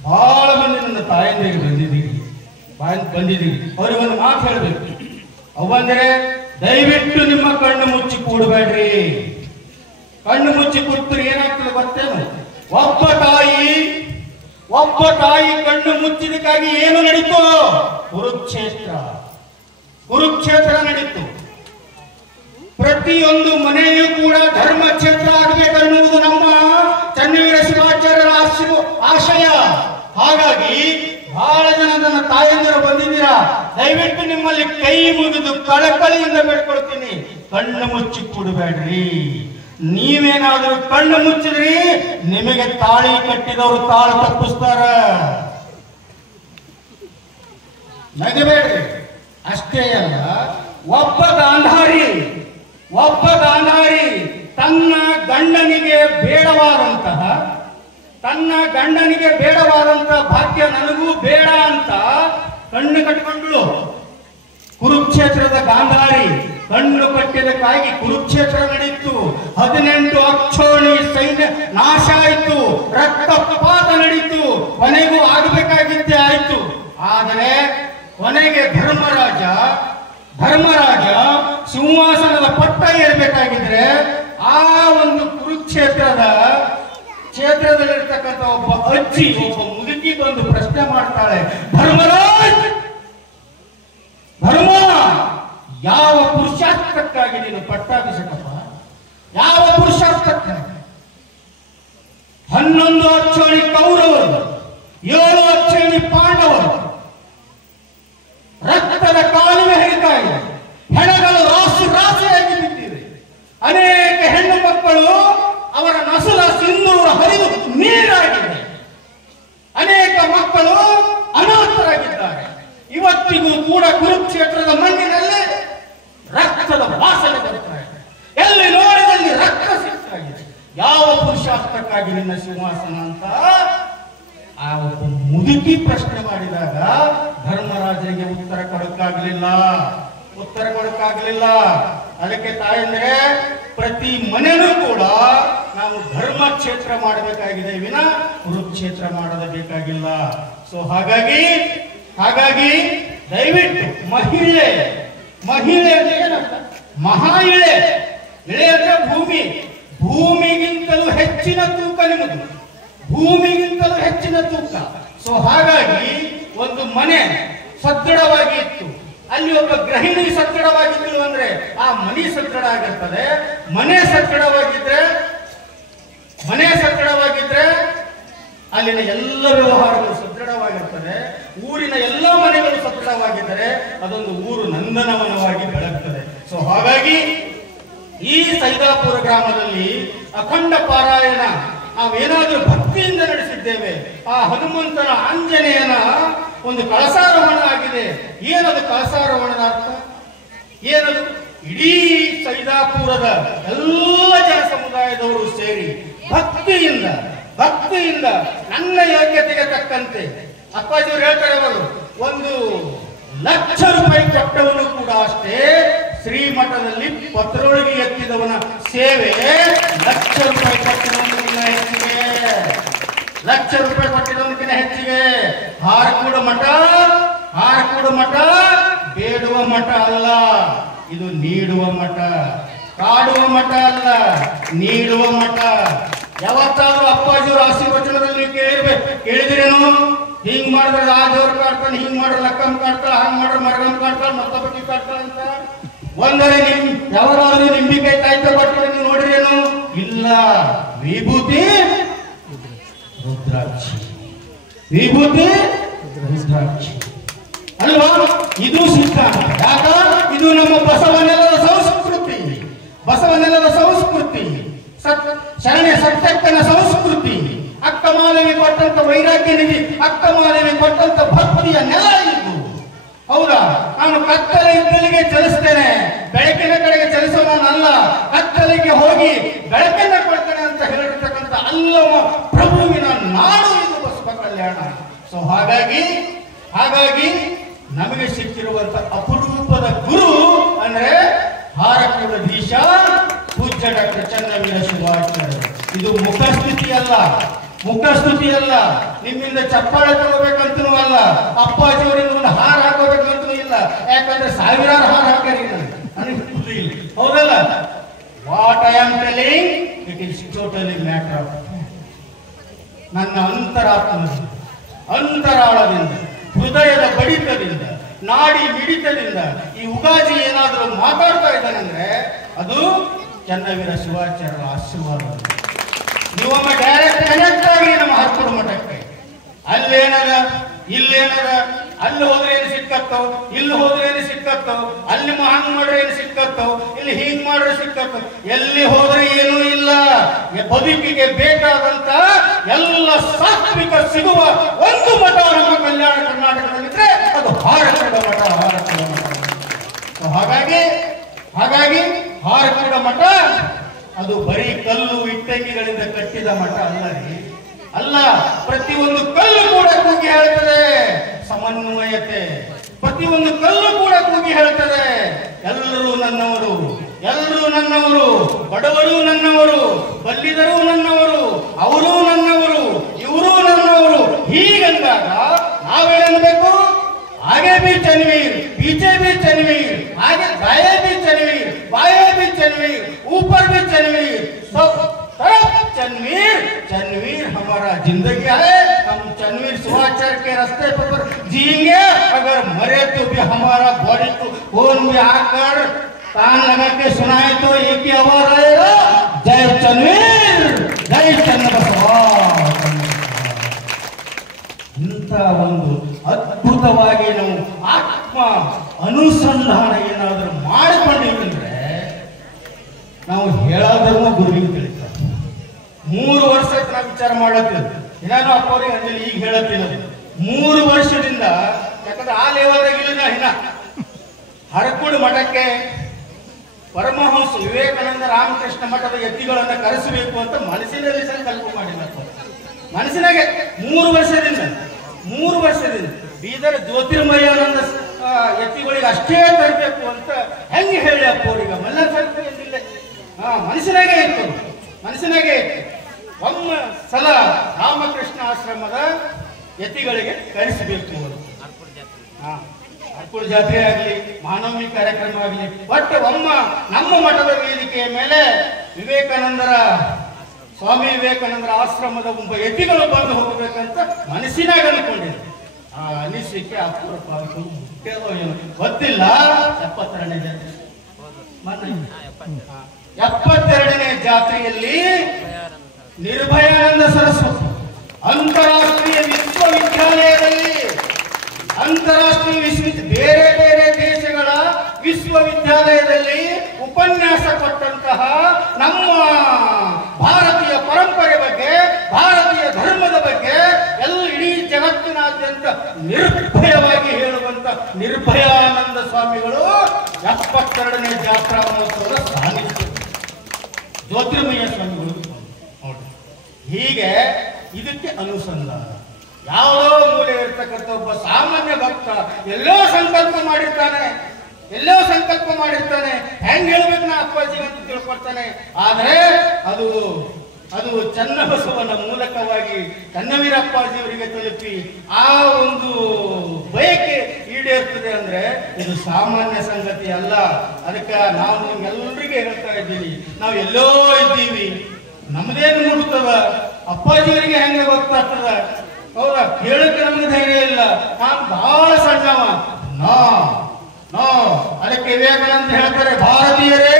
ಬಹಳ ಮಂದಿ ನನ್ನ ತಾಯಂದಿರಿಗೆ ಬಂದಿದ್ದೀವಿ. ಅವ್ರಿಗೆ ಒಂದು ಮಾತು ಹೇಳ್ಬೇಕು. ಅವಂದ್ರೆ ದಯವಿಟ್ಟು ನಿಮ್ಮ ಕಣ್ಣು ಮುಚ್ಚಿ ಕೂಡಬೇಡ್ರಿ. ಕಣ್ಣು ಮುಚ್ಚಿ ಕೂತ್ರೆ ಏನಾಗ್ತದೆ ಗೊತ್ತೇನು? ಒಬ್ಬ ತಾಯಿ ಕಣ್ಣು ಮುಚ್ಚಿದಕ್ಕಾಗಿ ಏನು ನಡೀತು? ಕುರುಕ್ಷೇತ್ರ ನಡೀತು. ಪ್ರತಿಯೊಂದು ಮನೆಯೂ ಕೂಡ ಧರ್ಮಕ್ಷೇತ್ರ ಆಗಬೇಕನ್ನುವುದು ನಮ್ಮ ಚನ್ನವೀರ ಶಿವಾಚಾರ್ಯರ ಆಶಯ. ಹಾಗಾಗಿ ಬಹಳ ಜನ ನನ್ನ ತಾಯಂದಿರು ಬಂದಿದ್ದೀರಾ. ದಯವಿಟ್ಟು ನಿಮ್ಮಲ್ಲಿ ಕೈ ಮುಗಿದು ಕಳಕಳಿಯಿಂದ ಬೇಡ್ಕೊಳ್ತೀನಿ, ಕಣ್ಣು ಮುಚ್ಚಿ ಕೂಡಬೇಡ್ರಿ. ನೀವೇನಾದ್ರೂ ಕಣ್ಣು ಮುಚ್ಚಿದ್ರಿ ನಿಮಗೆ ತಾಳಿ ಕಟ್ಟಿದವರು ತಾಳು ತಪ್ಪಿಸ್ತಾರ. ನಗಬೇಡ್ರಿ. ಅಷ್ಟೇ ಅಲ್ಲ, ಒಬ್ಬ ಗಾಂಧಾರಿ ತನ್ನ ಗಂಡನಿಗೆ ಬೇಡವಾದಂತಹ ಭಾಗ್ಯ ನನಗೂ ಬೇಡ ಅಂತ ಕಣ್ಣು ಕಟ್ಟಿಕೊಂಡ್ಳು. ಕುರುಕ್ಷೇತ್ರದ ಗಾಂಧಾರಿ ಕಣ್ಣು ಕಟ್ಟಿದಕ್ಕಾಗಿ ಕುರುಕ್ಷೇತ್ರ ನಡೆಯಿತು. 18 ಅಕ್ಷೋಣಿ ಸೈನ್ಯ ನಾಶ ಆಯಿತು, ರಕ್ತಪಾತ ನಡೀತು. ಕೊನೆಗೂ ಆಗಬೇಕಾಗಿದ್ದೇ ಆಯಿತು. ಆದರೆ ಕೊನೆಗೆ ಧರ್ಮರಾಜ ಸಿಂಹಾಸನದ ಪಟ್ಟ ಏರ್ಬೇಕಾಗಿದ್ರೆ ಆ ಒಂದು ಕ್ಷೇತ್ರದಲ್ಲಿರ್ತಕ್ಕಂಥ ಒಬ್ಬ ಅಜ್ಜಿ, ಒಬ್ಬ ಮುದುಕಿ ಬಂದು ಪ್ರಶ್ನೆ ಮಾಡ್ತಾಳೆ, ಧರ್ಮ ಯಾವ ಪುರುಷಾರ್ಥಕ್ಕಾಗಿ ನೀನು ಪಟ್ಟಾಭಿಷೇಕಪ್ಪ? ಯಾವ ಪುರುಷಾರ್ಥಕ್ಕಾಗಿ? 11 ಅಕ್ಷೋಣಿ ಕೌರವರು, 7 ಅಕ್ಷೋಣಿ ಪಾಂಡವರು, ರಕ್ತದ ಕಾಲುವೆ ಹರಿತಾ ಇದೆ, ಹೆಣಗಳು ರಾಶಿಯಾಗಿ ಬಿದ್ದಿವೆ. ಅನೇಕ ಹೆಣ್ಣು ಮಕ್ಕಳು ಅವರ ನಸುಲ ಸಿಂಧೂರ ಹರಿದು ನೀರಾಗಿದೆ. ಅನೇಕ ಮಕ್ಕಳು ಅನಾಥರಾಗಿದ್ದಾರೆ. ಇವತ್ತಿಗೂ ಕೂಡ ಕುರುಕ್ಷೇತ್ರದ ಮಣ್ಣಿನಲ್ಲಿ ರಕ್ತದ ವಾಸನೆ ಬರ್ತಾ ಇದೆ. ಎಲ್ಲಿ ನೋಡಿದಲ್ಲಿ ರಕ್ತ ಸಿಗ್ತಾ ಇದೆ. ಯಾವ ಪುರುಷಾರ್ಥಕ್ಕಾಗಿ ನಿನ್ನ ಸಿಂಹಾಸನ ಅಂತ ಆ ಒಬ್ಬ ಮುದುಕಿ ಪ್ರಶ್ನೆ ಮಾಡಿದಾಗ ಧರ್ಮರಾಜನಿಗೆ ಉತ್ತರ ಕೊಡಕ್ಕಾಗಲಿಲ್ಲ. ಅದಕ್ಕೆ ತಾಯಂದ್ರೆ ಪ್ರತಿ ಮನೆಯೂ ಕೂಡ ನಾವು ಧರ್ಮ ಕ್ಷೇತ್ರ ಮಾಡಬೇಕಾಗಿದೆ ವಿನ ಕುರುಕ್ಷೇತ್ರ ಮಾಡೋದ ಬೇಕಾಗಿಲ್ಲ. ಸೊ ಹಾಗಾಗಿ ದಯವಿಟ್ಟು ಮಹಿಳೆ ಅಂದ್ರೆ ಏನಂತ? ಮಹಾ ಇಳೆ ಅಂದ್ರೆ ಭೂಮಿಗಿಂತಲೂ ಹೆಚ್ಚಿನ ತೂಕ ನಿಮ್ಮದು, ಭೂಮಿಗಿಂತಲೂ ಹೆಚ್ಚಿನ ತೂಕ. ಸೊ ಹಾಗಾಗಿ ಒಂದು ಮನೆ ಸದೃಢವಾಗಿ ಇತ್ತು, ಅಲ್ಲಿ ಒಬ್ಬ ಗೃಹಿಣಿ ಸದೃಢವಾಗಿದ್ದು ಅಂದ್ರೆ ಆ ಮನೆ ಸದೃಢ ಆಗಿರ್ತದೆ. ಮನೆ ಸದೃಢವಾಗಿದ್ರೆ ಅಲ್ಲಿನ ಎಲ್ಲ ವ್ಯವಹಾರಗಳು ಸದೃಢವಾಗಿರ್ತದೆ, ಊರಿನ ಎಲ್ಲ ಮನೆಗಳು ಸದೃಢವಾಗಿದ್ದರೆ ಅದೊಂದು ಊರು ನಂದನವನವಾಗಿ ಬೆಳಗ್ತದೆ. ಸೊ ಹಾಗಾಗಿ ಈ ಸೈದಾಪುರ ಗ್ರಾಮದಲ್ಲಿ ಅಖಂಡ ಪಾರಾಯಣ ನಾವೇನಾದ್ರೂ ಭಕ್ತಿಯಿಂದ ನಡೆಸಿದ್ದೇವೆ. ಆ ಹನುಮಂತನ ಆಂಜನೇಯನ ಒಂದು ಕಳಸಾರೋಹಣ ಆಗಿದೆ. ಏನದು ಕಳಸಾರೋಹಣದ ಅರ್ಥ? ಏನದು? ಇಡೀ ಸೈದಾಪುರದ ಎಲ್ಲ ಜನ ಸಮುದಾಯದವರು ಸೇರಿ ಭಕ್ತಿಯಿಂದ ನನ್ನ ಯೋಗ್ಯತೆಗೆ ತಕ್ಕಂತೆ ಅಪ್ಪಾಜಿಯವರು ಹೇಳ್ತಾರೆ, ಅವರು 1,00,000 ರೂಪಾಯಿ ಕೊಟ್ಟವನು ಕೂಡ ಅಷ್ಟೇ ಶ್ರೀಮಠದಲ್ಲಿ ಪತ್ರೊಳಗೆ ಎತ್ತಿದವನ ಸೇವೆ 1,00,000 ರೂಪಾಯಿ ಕೊಟ್ಟಿದವನಿಗಿಂತ ಹೆಚ್ಚಿಗೆ, 1,00,000 ರೂಪಾಯಿ ಕೊಟ್ಟಿದವನಿಗಿಂತ ಹೆಚ್ಚಿಗೆ. ಹಾರಕೂಡ ಮಠ ಬೇಡುವ ಮಠ ಅಲ್ಲ, ಇದು ನೀಡುವ ಮಠ. ಕಾಡುವ ಮಠ ಅಲ್ಲ, ನೀಡುವ ಮಠ. ಯಾವತ್ತಾದ್ರೂ ಅಪ್ಪಾಜಿಯವರು ಆಶೀರ್ವಚನದಲ್ಲಿ ಕೇಳಿದಿರೇನು? ಹಿಂಗ್ ಮಾಡಿದ್ರೆ ರಾಜವ್ರು ಕಾಡ್ತಾನೆ, ಹಿಂಗ್ ಮಾಡ್ರೆ ಲಕ್ಕಂ ಕಾಡ್ತಾಳ, ಹಂಗ್ ಮಾಡ್ರೆ ಮರಗಂ ಕಾಡ್ತಾಳ, ಮತ್ತೊಬ್ಬಕಿ ಕಾಡ್ತಾಳ ಅಂತ. ಒಂದರೆ ಯಾವಾದ್ರೂ ನಿಂಬಿಕಾಯಿ ತಾಯ್ತ ಕೊಟ್ಟರೆ ನೀವು ನೋಡಿರೇನು? ಇಲ್ಲ. ವಿಭೂತಿ ರುದ್ರಾಕ್ಷಿ ಅಲ್ವಾ? ಇದು ಸಿದ್ಧಾಂತ. ಯಾಕ? ಇದು ನಮ್ಮ ಬಸವನೆಲ್ಲದ ಸಂಸ್ಕೃತಿ, ಶರಣೆ ಸತ್ಯಕ್ಕನ ಸಂಸ್ಕೃತಿ. ಅಕ್ಕ ಮಾದೇವಿ ಕೊಟ್ಟಂತ ವೈರಾಗ್ಯ ನಿಧಿ, ಅಕ್ಕ ಮಾದೇವಿ ಕೊಟ್ಟಂತ ಭಕ್ತಿಯ ನೆಲ ಇದು. ಹೌದಾ? ನಾನು ಕತ್ತಲೆ ಇದ್ದಲ್ಲಿಗೆ ಚಲಿಸ್ತೇನೆ, ಬೆಳಕಿನ ಕಡೆಗೆ ಚಲಿಸೋನಲ್ಲ. ಕತ್ತಲೆಗೆ ಹೋಗಿ ಬೆಳಕನ್ನ ಕೊಡ್ತೇನೆ ಅಂತ ಹೇಳಿರ್ತಕ್ಕಂಥ ಅಲ್ಲವ ಪ್ರಭುವಿನ ನಾಡು ಇದು ಬಸವ ಕಲ್ಯಾಣ. ಸೊ ಹಾಗಾಗಿ ನಮಗೆ ಸಿಕ್ಕಿರುವಂತ ಅಪರೂಪದ ಗುರು ಅಂದ್ರೆ ಹಾರಕೂಡಧೀಶ ಪೂಜ್ಯ ಡಾಕ್ಟರ್ ಚನ್ನವೀರ ಶಿವಾಚಾರ್ಯ. ಇದು ಮುಖಸ್ತುತಿ ಅಲ್ಲ, ನಿಮ್ಮಿಂದ ಚಪ್ಪಾಳೆ ತಗೋಬೇಕಂತನೂ ಅಲ್ಲ, ಅಪ್ಪಾಜಿಯವರಿಂದ ಒಂದು ಹಾರ ಹಾಕೋಬೇಕಂತನೂ ಇಲ್ಲ. ಯಾಕಂದ್ರೆ 1000 ಹಾರ ಹಾಕಿಲ್ಲ, ಹೌದಲ್ಲ? What I am telling it is totally matter of ನನ್ನ ಅಂತರಾಳದಿಂದ, ಹೃದಯದ ಬಡಿತದಿಂದ, ನಾಡಿ ಮಿಡಿತದಿಂದ ಈ ಉಗಾದಿ ಏನಾದರೂ ಮಾತಾಡ್ತಾ ಇದ್ದಾನಂದ್ರೆ ಅದು ಚನ್ನವೀರ ಶಿವಾಚಾರ್ಯರ ಆಶೀರ್ವಾದ. ನೀವೊಮ್ಮೆ ಡೈರೆಕ್ಟ್ ಕನೆಕ್ಟ್ ಆಗಿ ನಮ್ಮ ಹರ್ಕೂಡು ಮಠಕ್ಕೆ, ಅಲ್ಲೇನದ ಇಲ್ಲೇನದ, ಅಲ್ಲಿ ಹೋದ್ರೆ ಏನು ಸಿಕ್ಕತ್ತೋ, ಇಲ್ಲಿ ಹೋದ್ರೆ ಏನು ಸಿಕ್ಕತ್ತೋ, ಅಲ್ಲಿ ಹಂಗ್ ಮಾಡ್ರೆ ಏನು ಸಿಕ್ಕತ್ತೋ, ಇಲ್ಲಿ ಹಿಂಗ್ ಮಾಡ್ರೆ ಸಿಕ್ಕತ್ತೋ, ಎಲ್ಲಿ ಹೋದ್ರೆ ಏನೂ ಇಲ್ಲ. ಬದುಕಿಗೆ ಬೇಕಾದಂತ ಎಲ್ಲ ಸಾತ್ವಿಕ ಸಿಗುವ ಒಂದು ಮಠ ನಮ್ಮ ಕಲ್ಯಾಣ ಕರ್ನಾಟಕದಲ್ಲಿದ್ರೆ ಅದು ಹಾರಕೂಡ ಮಠ. ಹಾಗಾಗಿ ಹಾರಕೂಡ ಮಠ ಅದು ಬರೀ ಕಲ್ಲು ಇಟ್ಟಂಗಿಗಳಿಂದ ಕಟ್ಟಿದ ಮಠ ಅಲ್ಲ. ಪ್ರತಿಯೊಂದು ಕಲ್ಲು ಕೂಡ ಕೂಗಿ ಹೇಳ್ತದೆ ಸಮನ್ವಯತೆ. ಪ್ರತಿಯೊಂದು ಕಲ್ಲು ಕೂಡ ಕೂಗಿ ಹೇಳ್ತದೆ ಎಲ್ಲರೂ ನನ್ನವರು, ಬಡವರು ನನ್ನವರು, ಬಲ್ಲಿದರು ನನ್ನವರು, ಅವರೂ ನನ್ನವರು, ಇವರೂ ನನ್ನವರು. ಹೀಗಂದಾಗ ನಾವೇನಬೇಕು? आगे भी चनवीर, पीछे भी चनवीर, आगे दाएं भी चनवीर, बाएं भी चनवीर, ऊपर भी चनवीर, सब तरफ चनवीर हमारा जिंदगी है. हम चनवीर शिवाचार्य के रास्ते पर जिएंगे. अगर मरे तो भी हमारा बॉडी को फोन में आकर कान लगा के सुनाए तो एक ही आवाज आएगा, जय चनवीर, जय चन्नबसवा. ಇಂಥ ಒಂದು ಅದ್ಭುತವಾಗಿ ನಾವು ಆತ್ಮ ಅನುಸಂಧಾನ ಏನಾದರೂ ಮಾಡಿಕೊಂಡಿದ್ರೆ ನಾವು ಹೇಳೋದನ್ನು ಗುರುವಿಗೆ ತಿಳಿತಾರೆ. 3 ವರ್ಷ ನಾವು ವಿಚಾರ ಮಾಡತ್ತೀವಿ. ಏನಾದ್ರು ಅಪ್ಪವ್ರಿಗೆ ಅಂಜಲಿ ಈಗ ಹೇಳತ್ತಿಲ್ಲ. 3 ವರ್ಷದಿಂದ, ಯಾಕಂದ್ರೆ ಆ ಲೆವೆಲ್ದಾಗ ಇಲ್ಲ. ಇನ್ನ ಹರಕೂಡು ಮಠಕ್ಕೆ ಪರಮಹಂಸ ವಿವೇಕಾನಂದ ರಾಮಕೃಷ್ಣ ಮಠದ ಯತಿಗಳನ್ನ ಕರೆಸಬೇಕು ಅಂತ ಮನಸ್ಸಿನಲ್ಲಿ ಸಂಕಲ್ಪ ಮಾಡಿಲ್ಲ. ಮನಸ್ಸಿನಾಗೆ 3 ವರ್ಷದಿಂದ ಬೀದರ್ ಜ್ಯೋತಿರ್ಮಯಾನಂದ ಯತಿಗಳಿಗೆ ಅಷ್ಟೇ ತರಬೇಕು ಅಂತ ಹೆಂಗೆ ಹೇಳಿ ಅಪ್ಪ ಅವ್ರಿಗೆ ಮಲ್ಲ ಸಂಖ್ಯೆಯಿಲ್ಲ. ಮನಸ್ಸಿನಾಗೆ ಇತ್ತು. ಒಮ್ಮ ಸಲ ರಾಮಕೃಷ್ಣ ಆಶ್ರಮದ ಯತಿಗಳಿಗೆ ಕರೆಸಬೇಕು. ಹರ್ಕೂಡು ಜಾತ್ರೆ ಆಗಲಿ, ಮಹಾನವಮಿ ಕಾರ್ಯಕ್ರಮ ಆಗಲಿ, ಒಟ್ಟು ಒಮ್ಮ ನಮ್ಮ ಮಠದ ವೇದಿಕೆಯ ಮೇಲೆ ಸ್ವಾಮಿ ವಿವೇಕಾನಂದರ ಆಶ್ರಮದ ಒಬ್ಬ ಯತಿಗಳು ಬಂದು ಹೋಗಬೇಕಂತ ಮನಸ್ಸಿನಾಗ ಅನ್ಕೊಂಡಿದ್ದೆ. ಆ ಅನಿಸಿಕೆ ಅಪೂರ್ವ ಗೊತ್ತಿಲ್ಲ. 72ನೇ ಜಾತ್ರೆಯಲ್ಲಿ ನಿರ್ಭಯಾನಂದ ಸರಸ್ವತಿ ಅಂತಾರಾಷ್ಟ್ರೀಯ ವಿಶ್ವವಿದ್ಯಾಲಯದಲ್ಲಿ ಬೇರೆ ಬೇರೆ ದೇಶಗಳ ವಿಶ್ವವಿದ್ಯಾಲಯದಲ್ಲಿ ಉಪನ್ಯಾಸ ಕೊಟ್ಟಂತಹ ನಮ್ಮ ಭಾರತೀಯ ಪರಂಪರೆ ಬಗ್ಗೆ, ಭಾರತೀಯ ಧರ್ಮದ ಬಗ್ಗೆ ಇಡೀ ಜಗತ್ತಿನಾದ್ಯಂತ ನಿರ್ಭಯವಾಗಿ ಹೇಳುವಂತ ನಿರ್ಭಯಾನಂದ ಸ್ವಾಮಿಗಳು 72ನೇ ಜಾತ್ರಾ ಮಹೋತ್ಸವದ ಸಾನ್ನಿಧ್ಯ, ಜ್ಯೋತಿರ್ಮಯ ಸ್ವಾಮಿಗಳು ನೋಡಿ. ಹೀಗೆ ಇದಕ್ಕೆ ಅನುಸಂಧಾನ. ಯಾವುದೋ ಮೂಲೆ ಇರ್ತಕ್ಕಂಥ ಒಬ್ಬ ಸಾಮಾನ್ಯ ಭಕ್ತ ಎಲ್ಲೋ ಸಂಕಲ್ಪ ಮಾಡಿರ್ತಾನೆ, ಹೆಂಗ್ ಹೇಳ್ಬೇಕು ನಾ ಅಪ್ಪಾಜಿಗೆ ಅಂತ ತಿಳ್ಕೊಳ್ತಾನೆ. ಆದ್ರೆ ಅದು ಚನ್ನಬಸವನ ಮೂಲಕವಾಗಿ ಕನ್ನವೀರಪ್ಪಾಜಿಯವರಿಗೆ ತಲುಪಿ ಆ ಒಂದು ಬಯಕೆ ಈಡೇರ್ತದೆ ಅಂದ್ರೆ ಇದು ಸಾಮಾನ್ಯ ಸಂಗತಿ ಅಲ್ಲ. ಅದಕ್ಕೆ ನಾವು ನಿಮ್ಗೆಲ್ಲರಿಗೆ ಹೇಳ್ತಾ ಇದ್ದೀವಿ, ನಾವು ಎಲ್ಲೋ ಇದ್ದೀವಿ, ನಮ್ದೇನು ಮುಟ್ತದ, ಅಪ್ಪಾಜಿಯವರಿಗೆ ಹೆಂಗೆ ಗೊತ್ತಾಗ್ತದ? ಹೌದಾ? ಹೇಳಕ್ಕೆ ನಮ್ಗೆ ಧೈರ್ಯ ಇಲ್ಲ, ನಾನು ಬಹಳ ಸಣ್ಣವ. ನೋ ಅದಕ್ಕೆ ವಿವೇಕಾನಂದ ಹೇಳ್ತಾರೆ, ಭಾರತೀಯರೇ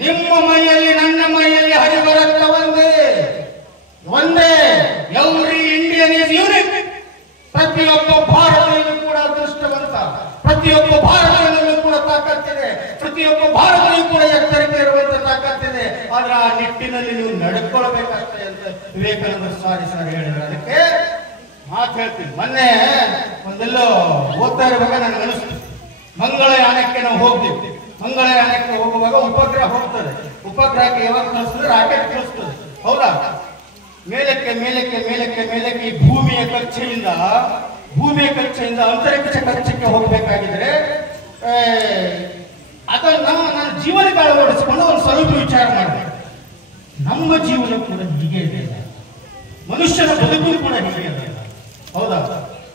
ನಿಮ್ಮ ಮೈಯಲ್ಲಿ ನನ್ನ ಮೈಯಲ್ಲಿ ಹರಿವ ರಕ್ತ ಒಂದೇ. Every Indian is unique. ಪ್ರತಿಯೊಬ್ಬ ಭಾರತೀಯನು ಕೂಡ ಅದೃಷ್ಟವಂತ, ಪ್ರತಿಯೊಬ್ಬ ಭಾರತೀಯನಲ್ಲೂ ಕೂಡ ತಾಕತ್ತಿದೆ, ಪ್ರತಿಯೊಬ್ಬ ಭಾರತೀಯ ಕೂಡ ಎಚ್ಚರಿಕೆ ಇರುವಂತ ತಾಕತ್ತಿದೆ. ಆದ್ರೆ ಆ ನಿಟ್ಟಿನಲ್ಲಿ ನೀವು ನಡ್ಕೊಳ್ಬೇಕಷ್ಟೇ ಅಂತ ವಿವೇಕಾನಂದ ಸಾರಿ ಹೇಳಿದ್ರು. ಅದಕ್ಕೆ ಮಾತು ಹೇಳ್ತೀನಿ. ಮೊನ್ನೆ ಒಂದೆಲ್ಲೋ ಓದ್ತಾ ಇರುವಾಗ ನನಗೆ ಅನಿಸ್ತು, ಮಂಗಳಯಾನಕ್ಕೆ ನಾವು ಹೋಗ್ತೀವಿ. ಮಂಗಳಯಾನಕ್ಕೆ ಹೋಗುವಾಗ ಉಪಗ್ರಹ ಹೋಗ್ತದೆ. ಉಪಗ್ರಹಕ್ಕೆ ಯಾವಾಗ ಕಳಿಸ್ತದೆ? ರಾಕೆಟ್ ಕಳಿಸ್ತದೆ, ಹೌದಾ? ಮೇಲಕ್ಕೆ ಈ ಭೂಮಿಯ ಕಕ್ಷೆಯಿಂದ ಅಂತರಿಕ್ಷ ಕಕ್ಷೆಗೆ ಹೋಗ್ಬೇಕಾಗಿದ್ರೆ ಅದನ್ನ ನಾನು ಜೀವನಕ್ಕೆ ಅಳವಡಿಸಿಕೊಂಡು ಒಂದು ಸ್ವಲ್ಪ ವಿಚಾರ ಮಾಡಿದೆ. ನಮ್ಮ ಜೀವನ ಕೂಡ ಹೀಗೆ ಇದೆ, ಮನುಷ್ಯನ ಬದುಕು ಕೂಡ ಹೀಗೆ ಇದೆ, ಹೌದಾ?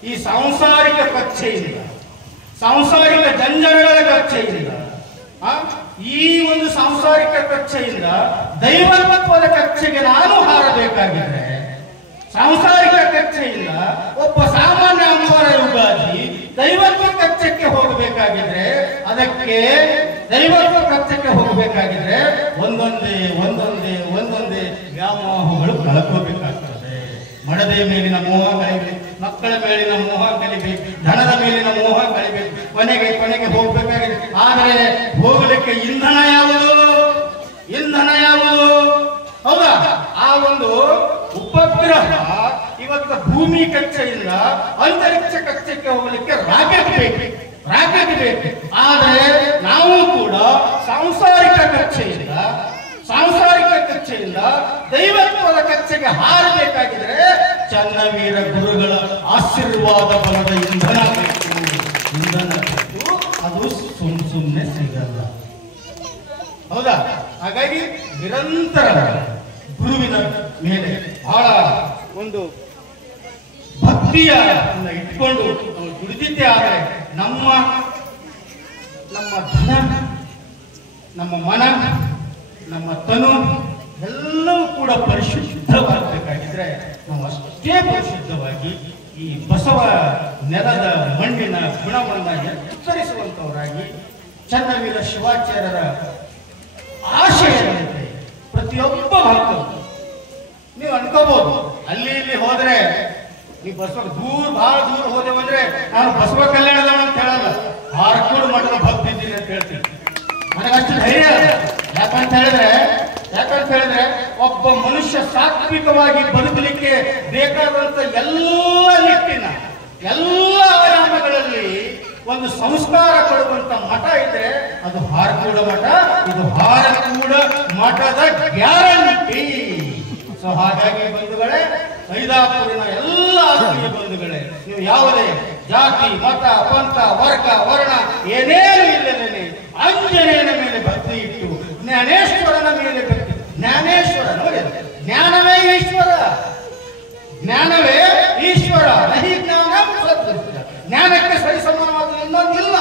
ಈ ಸಾಂಸಾರಿಕ ಕಕ್ಷೆಯಿಂದ, ಸಾಂಸಾರಿಕ ಜಂಜಡಗಳ ಕಕ್ಷೆಯಿಂದ, ಈ ಒಂದು ಸಾಂಸಾರಿಕ ಕಕ್ಷೆಯಿಂದ ದೈವತ್ವದ ಕಕ್ಷೆಗೆ ನಾನು ಹಾರಬೇಕಾಗಿದ್ರೆ, ಸಾಂಸಾರಿಕ ಕಕ್ಷೆಯಿಂದ ಒಬ್ಬ ಸಾಮಾನ್ಯ ಅಂಬಾರ ಯುಗಾದಿ ದೈವತ್ವ ಕಕ್ಷೆಗೆ ಹೋಗಬೇಕಾಗಿದ್ರೆ, ಅದಕ್ಕೆ ದೈವತ್ವ ಕಕ್ಷೆಗೆ ಹೋಗಬೇಕಾಗಿದ್ರೆ ಒಂದೊಂದೇ ವ್ಯಾಮೋಹಗಳು ಕಳ್ಕೋಬೇಕಾಗ್ತದೆ. ಮಡದೆ ಮೇಲಿನ ಮೋಹ ಕಳಿಬೇಕು, ಮಕ್ಕಳ ಮೇಲಿನ ಮೋಹ ಕಲಿಬೇಕು, ಧನದ ಮೇಲಿನ ಮೋಹ ಕಲಿಬೇಕು, ಕೊನೆಗೆ ಹೋಗ್ಬೇಕಾಗಿದೆ. ಆದರೆ ಹೋಗಲಿಕ್ಕೆ ಇಂಧನ ಯಾವುದು? ಹೌದಾ? ಆ ಒಂದು ಉಪಗ್ರಹ ಇವತ್ತು ಭೂಮಿ ಕಕ್ಷೆಯಿಂದ ಅಂತರಿಕ್ಷ ಕಕ್ಷೆಗೆ ಹೋಗಲಿಕ್ಕೆ ರಾಕೆಟ್ ಬೇಕು. ಆದರೆ ನಾವು ಕೂಡ ಸಾಂಸಾರಿಕ ಕಕ್ಷೆಯಿಂದ ದೈವತ್ವದ ಕಕ್ಷೆಗೆ ಹಾರಬೇಕಾಗಿದ್ರೆ ಚನ್ನವೀರ ಗುರುಗಳ ಆಶೀರ್ವಾದ ಬಲದ ಇಂಧನ ಬೇಕು. ಅದು ಸುಮ್ಮನೆ ಸಿಗಲ್ಲ, ಹೌದಾ? ಹಾಗಾಗಿ ನಿರಂತರ ಗುರುವಿನ ಮೇಲೆ ಬಹಳ ಒಂದು ಭಕ್ತಿಯ ಇಟ್ಕೊಂಡು ದುಡಿದಿದ್ದೇ ಆದರೆ ನಮ್ಮ ಧನ, ನಮ್ಮ ಮನ, ನಮ್ಮ ತನು ಎಲ್ಲವೂ ಕೂಡ ಪರಿಶುದ್ಧವಾಗಬೇಕಾಗಿದ್ರೆ ನಾವು ಅಷ್ಟೇ ಪರಿಶುದ್ಧವಾಗಿ ಈ ಬಸವ ನೆಲದ ಮಣ್ಣಿನ ಗುಣವನ್ನ ಎಚ್ಚರಿಸುವಂತವರಾಗಿ ಚನ್ನವೀರ ಶಿವಾಚಾರ್ಯರ ಆಶಯದಂತೆ ಪ್ರತಿಯೊಬ್ಬ ಭಕ್ತರು, ನೀವು ಅನ್ಕೋಬಹುದು ಅಲ್ಲಿ ಇಲ್ಲಿ ಹೋದ್ರೆ ನೀವು ಬಸವ ಬಹಳ ದೂರ ಹೋದೆವಂದ್ರೆ ನಾನು ಬಸವ ಕಲ್ಯಾಣದವ ಅಂತ ಹೇಳಲ್ಲ, ಹಾರ್ಕೋಡು ಮಠದ ಭಕ್ತಿ ಇದ್ದೀನಿ ಅಂತ ಹೇಳ್ತೀನಿ. ನನಗಷ್ಟು ಧೈರ್ಯ. ಯಾಕಂತ ಹೇಳಿದ್ರೆ ಒಬ್ಬ ಮನುಷ್ಯ ಸಾತ್ವಿಕವಾಗಿ ಬದುಕಲಿಕ್ಕೆ ಬೇಕಾದಂತ ಎಲ್ಲ ನಿಟ್ಟಿನ ಎಲ್ಲ ಆಯಾಮಗಳಲ್ಲಿ ಒಂದು ಸಂಸ್ಕಾರ ಕೊಡುವಂತ ಮಠ ಇದ್ರೆ ಅದು ಹಾರಕೂಡ ಮಠ. ಇದು ಹಾರಕೂಡ ಮಠದ ಗ್ಯಾರಂಟಿ. ಸೊ ಹಾಗಾಗಿ ಬಂಧುಗಳೇ, ಐದಾಪುರಿನ ಎಲ್ಲ ಆತ್ಮೀಯ ಬಂಧುಗಳೇ, ನೀವು ಯಾವುದೇ ಜಾತಿ, ಮತ, ಪಂಥ, ವರ್ಗ, ವರ್ಣ ಏನೇನು ಇಲ್ಲದೇನೆ ಆಂಜನೇಯನ ಮೇಲೆ ಭಕ್ತಿ ಇಟ್ಟು ಜ್ಞಾನೇಶ್ವರನ ಮೇಲೆ ಭಕ್ತಿ. ಜ್ಞಾನೇಶ್ವರ ನೋಡಿ, ಜ್ಞಾನವೇ ಈಶ್ವರ ನಹಿ ಜ್ಞಾನ. ಜ್ಞಾನಕ್ಕೆ ಸರಿ ಸಮಾನವಾದ ಇನ್ನೊಂದಿಲ್ಲ,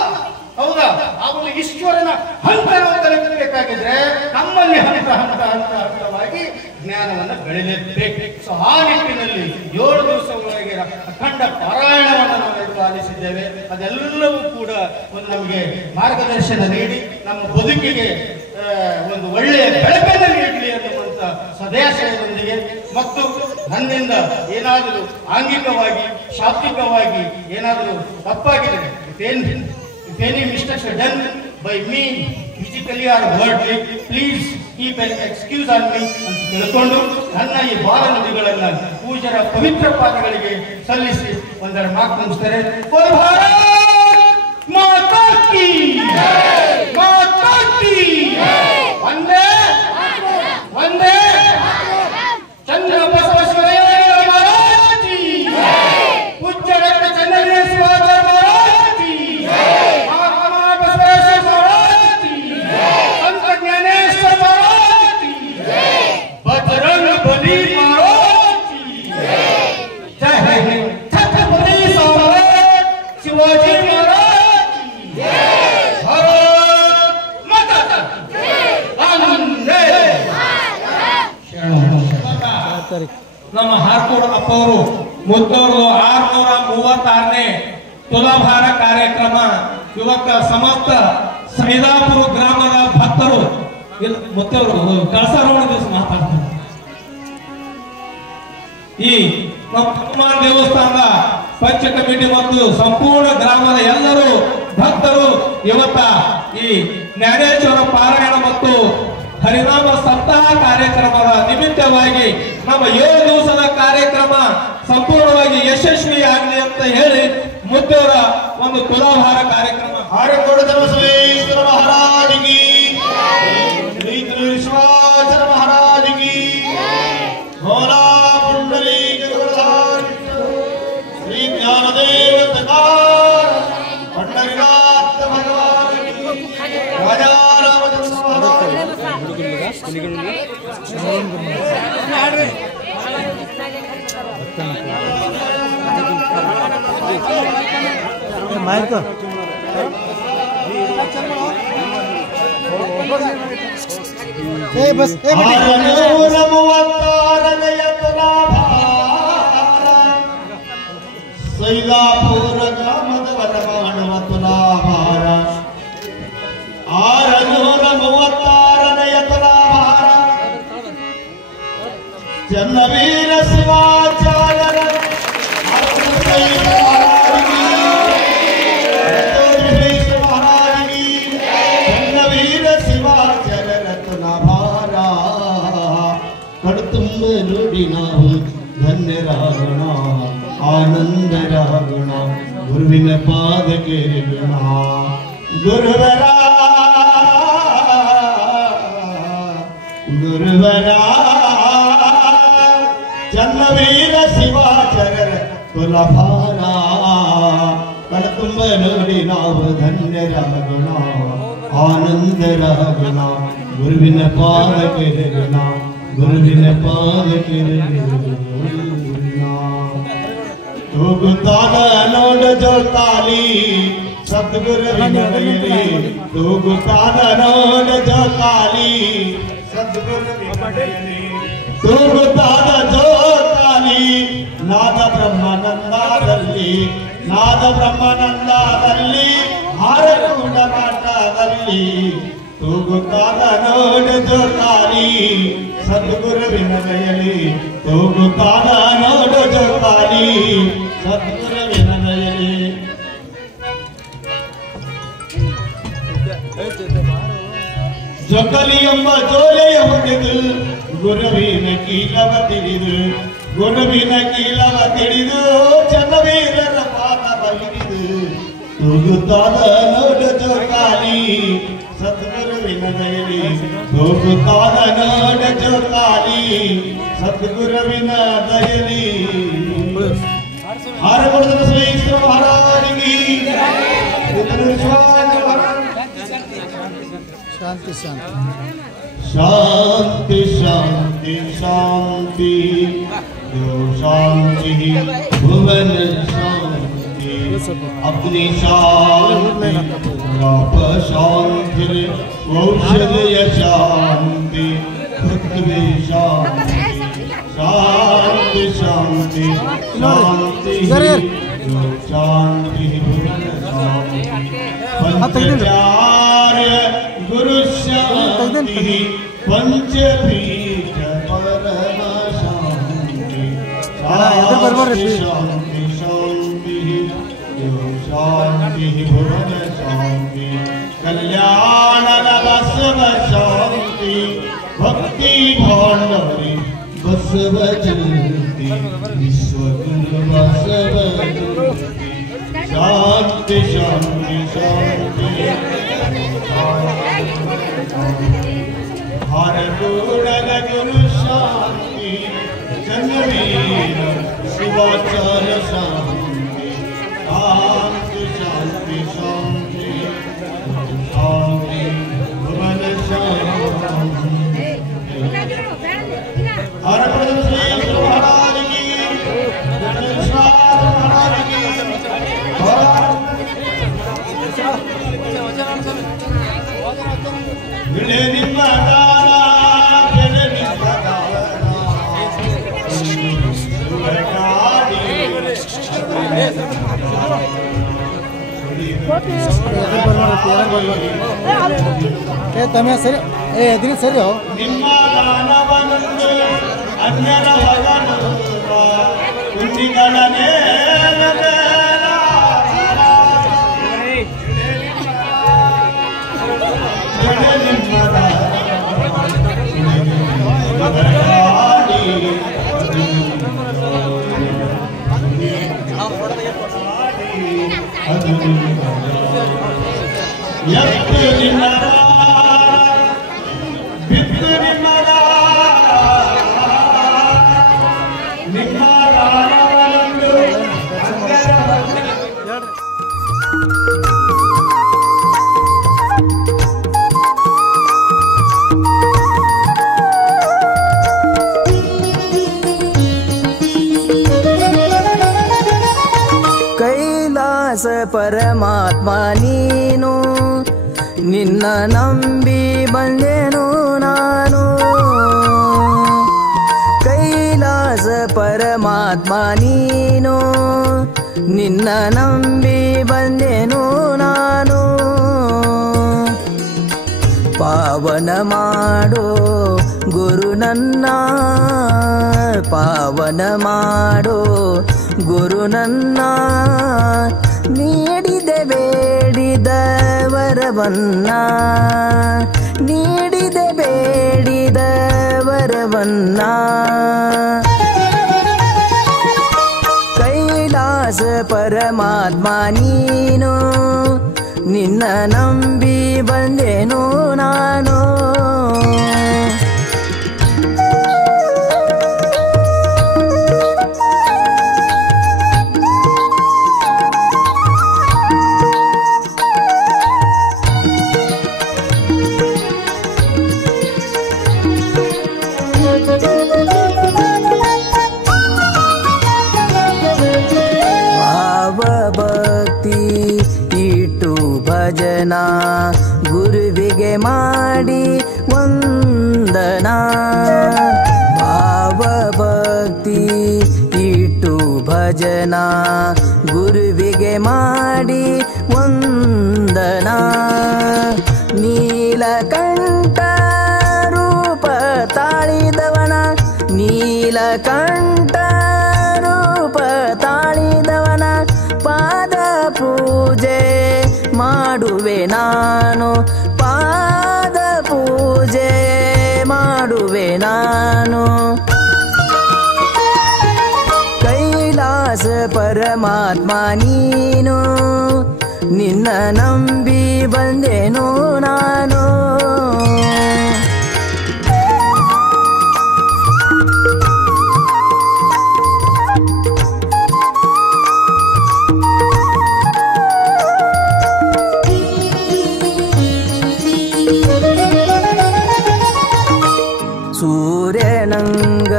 ಹೌದಾ? ಆ ಒಂದು ಈಶ್ವರನ ಹಂತವನ್ನು ತಲುಪಬೇಕಾಗಿದ್ರೆ ನಮ್ಮಲ್ಲಿ ಹಂತವಾಗಿ ಜ್ಞಾನವನ್ನು ಬೆಳೆಯಲೇಬೇಕು. ಸೊ ಆ ನಿಟ್ಟಿನಲ್ಲಿ 7 ದಿವಸವರೆಗೆ ಅಖಂಡ ಪಾರಾಯಣವನ್ನು ನಾವೆಲ್ಲರೂ ಆಲಿಸಿದ್ದೇವೆ. ಅದೆಲ್ಲವೂ ಕೂಡ ಒಂದು ನಮಗೆ ಮಾರ್ಗದರ್ಶನ ನೀಡಿ ನಮ್ಮ ಬದುಕಿಗೆ ಒಂದು ಒಳ್ಳೆಯ ಬೆಳಕನ್ನು ನೀಡಲಿ ಅನ್ನುವಂಥ ಸದಾಶಯದೊಂದಿಗೆ ಮತ್ತು ನನ್ನಿಂದ ಏನಾದರೂ ಆಂಗಿಕವಾಗಿ ಶಾಬ್ದಿಕವಾಗಿ ಏನಾದರೂ ತಪ್ಪಾಗಿದೆ any mistakes are done by me physically or verbally, please keep an excuse on me ಅಂತ ತಿಳ್ಕೊಂಡು ನನ್ನ ಈ ಬಾಲ ನದಿಗಳನ್ನು ಪೂಜರ ಪವಿತ್ರ ಪಾದಗಳಿಗೆ ಸಲ್ಲಿಸಿ ಒಂದರ ಮಾತು ಮುಗಿಸ್ತಾರೆ. ಮಾತಾ ಕೀ ವಂದೇ ವಂದೇ ಚಂದ್ರ ಬಸವೇಶ್ವರಯ್ಯ ಮಹಾರಾಜ್ ಕಿ ಪೂಜ್ಯ ಡಾಕ್ಟರ್ ಚನ್ನವೀರೇಶ್ವರ ಮಹಾರಾಜ್ ಕಿ ಮಹಾತ್ಮ ಬಸವೇಶ್ವರ ಮಹಾರಾಜ್ ಕಿ ಸಂತ ಜ್ಞಾನೇಶ್ವರ ಮಹಾರಾಜ್ ಕಿ ಬಜರಂಗ ಬಲಿ ಮಹಾರಾಜ್ ಕಿ ಜೈ ಹಿಂದ್. ಛತ್ರಪತಿ ಸಾಮ್ರಾಟ್ ಶಿವಾಜಿ ಮಹಾರಾಜ್ ಕಿ ಭಾರತ್ ಮಾತಾ ಕಿ ವಂದೇ. ನಮ್ಮ ಹಾರ್ಕೋಡ್ ಅಪ್ಪವರು ಮುದ್ದವರು 636ನೇ ತುಲಾಭಾರ ಕಾರ್ಯಕ್ರಮ ಯುವಕ ಸಮಸ್ತ ಸೈದಾಪುರ ಗ್ರಾಮದ ಭಕ್ತರು ಮುತ್ತವರು ಕಳಸಾರೋಹಣ ದಿವಸ ಮಾತಾಡ್ತಾರೆ. ಈ ನಮ್ಮ ಹನುಮಾನ್ ದೇವಸ್ಥಾನದ ಪಂಚ ಕಮಿಟಿ ಮತ್ತು ಸಂಪೂರ್ಣ ಗ್ರಾಮದ ಎಲ್ಲರೂ ಭಕ್ತರು ಇವತ್ತ ಈ ಜ್ಞಾನೇಶ್ವರ ಪಾರಾಯಣ ಮತ್ತು ಹರಿನಾಮ ಸಪ್ತಾಹ ಕಾರ್ಯಕ್ರಮದ ನಿಮಿತ್ತವಾಗಿ ನಮ್ಮ 7 ದಿವಸದ ಕಾರ್ಯಕ್ರಮ ಸಂಪೂರ್ಣವಾಗಿ ಯಶಸ್ವಿಯಾಗಲಿ ಅಂತ ಹೇಳಿ ಮುದ್ದವರ ಒಂದು ತುಲಾಭಾರ ಕಾರ್ಯಕ್ರಮ ಹಾರಕೋಡ ಬಸವೇಶ್ವರ ಮಹಾರಾಜಿಗೆ ಶ್ರೀ ವಿಶ್ವಾಚರ ಮಹಾರಾಜಿಗೆ ಭೋಲಾ ಪುಂಡಲಿ ಶ್ರೀ ಜ್ಞಾನದೇವ ತಕಾರ ಪಂಡರಿನಾಥ ಭಗವಾನ್ ರಾಜಾರಾಮಚಂದ್ರ माइक बस ಸೈದಾಪುರ ಗ್ರಾಮದ ವನ ಮಾಡುವ ತುಲಾಭಾರ 636ನೇ ತುಲಾಭಾರ ಚನ್ನವೀರ ಶಿವಾಚಾರ್ಯರ ಚನ್ನವೀರ ಶಿವಾಚಾರ್ಯರ ತುಲಾಭಾರ ಕಡುತುಂಬ ನೋಡಿ ನಾವು ಧನ್ಯರಾಗೋಣ ಆನಂದರಾಗೋಣ ಗುರುವಿನ ಪಾದಕ್ಕೆ ಋಣ ಗುರುವರ ಚನ್ನವೀರ ಶಿವಾಚಾರ್ಯರ ತುಲಾಭಾರ ಕಣತುಂಬ ನೋಡಿ ನಾವು ಧನ್ಯರಾಗೋಣ ಆನಂದರಾಗೋಣ ಗುರುವಿನ ಪಾದಕ್ಕೆ ಋಣ ಗುರುವಿನ ಪಾದಕ್ಕೆ ತೂಗುತ್ತಾನ ನೋಡ ಜೋಕಾಲಿ ಸದ್ಗುರುವಿನ ದಯೆಯಲ್ಲಿ ತೂಗುತ್ತಾನ ನೋಡ ಜೋಕಾಲಿ ಸದ್ಗುರುವಿನ ದಯೆಯಲ್ಲಿ ತೂಗುತ್ತಾನ ಜೋಕಾಲಿ ನಾದ ಬ್ರಹ್ಮಾನಂದದಲ್ಲಿ ನಾದ ಬ್ರಹ್ಮಾನಂದದಲ್ಲಿ ಹಾರಕೂಡ ಮಾಟದಲ್ಲಿ ತೂಗುತ್ತಾನ ನೋಡ ಜೋಕಾಲಿ ಸದ್ಗುರುವಿನ ದಯೆಯಲ್ಲಿ ತೂಗುತ್ತಾನ ನೋಡ ಜೋಕಾಲಿ ಸದ್ಗುರುವಿನ ದಯೆಯಲ್ಲಿ ಜೋಕಾಲಿ ಎಂಬ ಜೋಲೆಯ ಹೊಡೆದು ಗುರುವಿನ ಕೀಲವ ತಿಳಿದು ಗುರುವಿನ ಕೀಲವ ತಿಳಿದು ಚನ್ನವೀರರ ಪಾದವ ಹಿಡಿದು ತೂಗುತ್ತಾನ ನೋಡ ಜೋಕಾಲಿ ಸದ್ಗುರುವಿನ ದಯೆಯಲ್ಲಿ ತೂಗುತ್ತಾನ ನೋಡ ಜೋಕಾಲಿ ಸದ್ಗುರುವಿನ ದಯೆಯಲ್ಲಿ ಹಾರಕೋಡ ಬಸವೇಶ್ವರ ಮಹಾರಾಜಿಗೆ ಶಾಂತಿ ಶಾಂತಿ ಶಾಂತಿ ಶಾಂತಿ शांति भुवन शांति अपनी शांति आप शांति औषधय शांति पृथ्वी शांति शांति शांति शांति शांति भुवन शांति पंचाचार्य गुरु शांति पंचपीठ शांति भुवन शांति कल्याण बसव शांति भक्ति भांडवरी बसव जयंती विश्वगुरु बसव जयंती शांति शांति शांति हर गुण गुरु शांति जनवीर शिवाचार शांति शांति शांति शांति शांति भुवन शांति हर प्रभु श्री महाराज की महाराज की विले निम्मा दाना विले निम्मा दाना सुरगाड़ी તમે સર એ એદરી સર હો निम्मा दाना बनंदु अन्यर भगवानुवा कुंडिगणने नवेला विले निम्मा दाना सुरगाड़ी ಕೈಲಾಸ ಪರಮಾತ್ಮ ನೀನು ನಿನ್ನ ನಂಬಿ ಬಂದೆನು ನಾನು ಕೈಲಾಸ ಪರಮಾತ್ಮ ನೀನು ನಿನ್ನ ನಂಬಿ ಬಂದೆನು ನಾನು ಪಾವನ ಮಾಡೋ ಗುರು ನನ್ನ ಪಾವನ ಮಾಡೋ ಗುರು ನನ್ನ ನೀಡಿದೆ ಬೇಡಿದ ವರವನ್ನ ನೀಡಿದೆ ಬೇಡಿದ ವರವನ್ನ ಕೈಲಾಸ ಪರಮಾತ್ಮ ನೀನು ನಿನ್ನ ನಂಬಿ ಬಂದೆನು ನಾನು ಭಜನ ಗುರುವಿಗೆ ಮಾಡಿ ವಂದನ ಭಾವ ಭಕ್ತಿ ಇಟ್ಟು ಭಜನ ಗುರುವಿಗೆ ಮಾಡಿ ವಂದನ ನೀಲಕಂಠ ರೂಪ ತಾಳಿದವನ ನೀಲಕಂಠ ರೂಪ ತಾಳಿದವನ ಪಾದ ಪೂಜೆ ಮಾಡುವೆ ನಾನು ಪಾದ ಪೂಜೆ ಮಾಡುವೆ ನಾನು ಕೈಲಾಸ ಪರಮಾತ್ಮ ನೀನು ನಿನ್ನ ನಂಬಿ ಬಂದೆನು ನಾನು ಸೂರ್ಯನಂಗ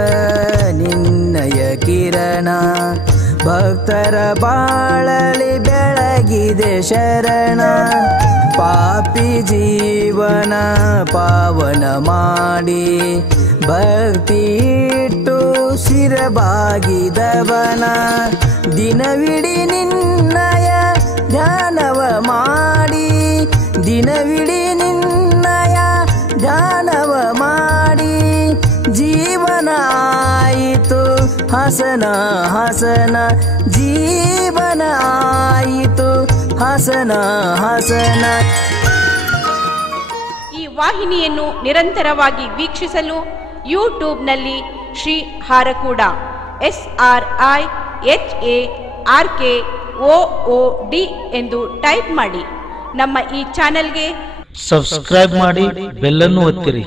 ನಿನ್ನಯ ಕಿರಣ ಭಕ್ತರ ಬಾಳಲಿ ಬೆಳಗಿದೆ ಶರಣ ಪಾಪಿ ಜೀವನ ಪಾವನ ಮಾಡಿ ಭಕ್ತಿ ಇಟ್ಟು ಶಿರಬಾಗಿದವನ ದಿನವಿಡಿ ನಿನ್ನಯ ಧ್ಯಾನವ ಮಾಡಿ ದಿನವಿಡಿ ನಿನ್ನಯ ಧ್ಯಾನವ ಮಾಡಿ ಜೀವನ ಆಯಿತು ಹಸನ ಹಸನ ಜೀವನ ಆಯಿತು ಹಸನ ಹಸನ. ಈ ವಾಹಿನಿಯನ್ನು ನಿರಂತರವಾಗಿ ವೀಕ್ಷಿಸಲು ಯೂಟ್ಯೂಬ್ನಲ್ಲಿ ಶ್ರೀ ಹಾರಕೂಡ SRIHARKOOD ಎಂದು ಟೈಪ್ ಮಾಡಿ. ನಮ್ಮ ಈ ಚಾನೆಲ್ಗೆ ಸಬ್ಸ್ಕ್ರೈಬ್ ಮಾಡಿ, ಬೆಲ್ ಅನ್ನು ಒತ್ತಿರಿ.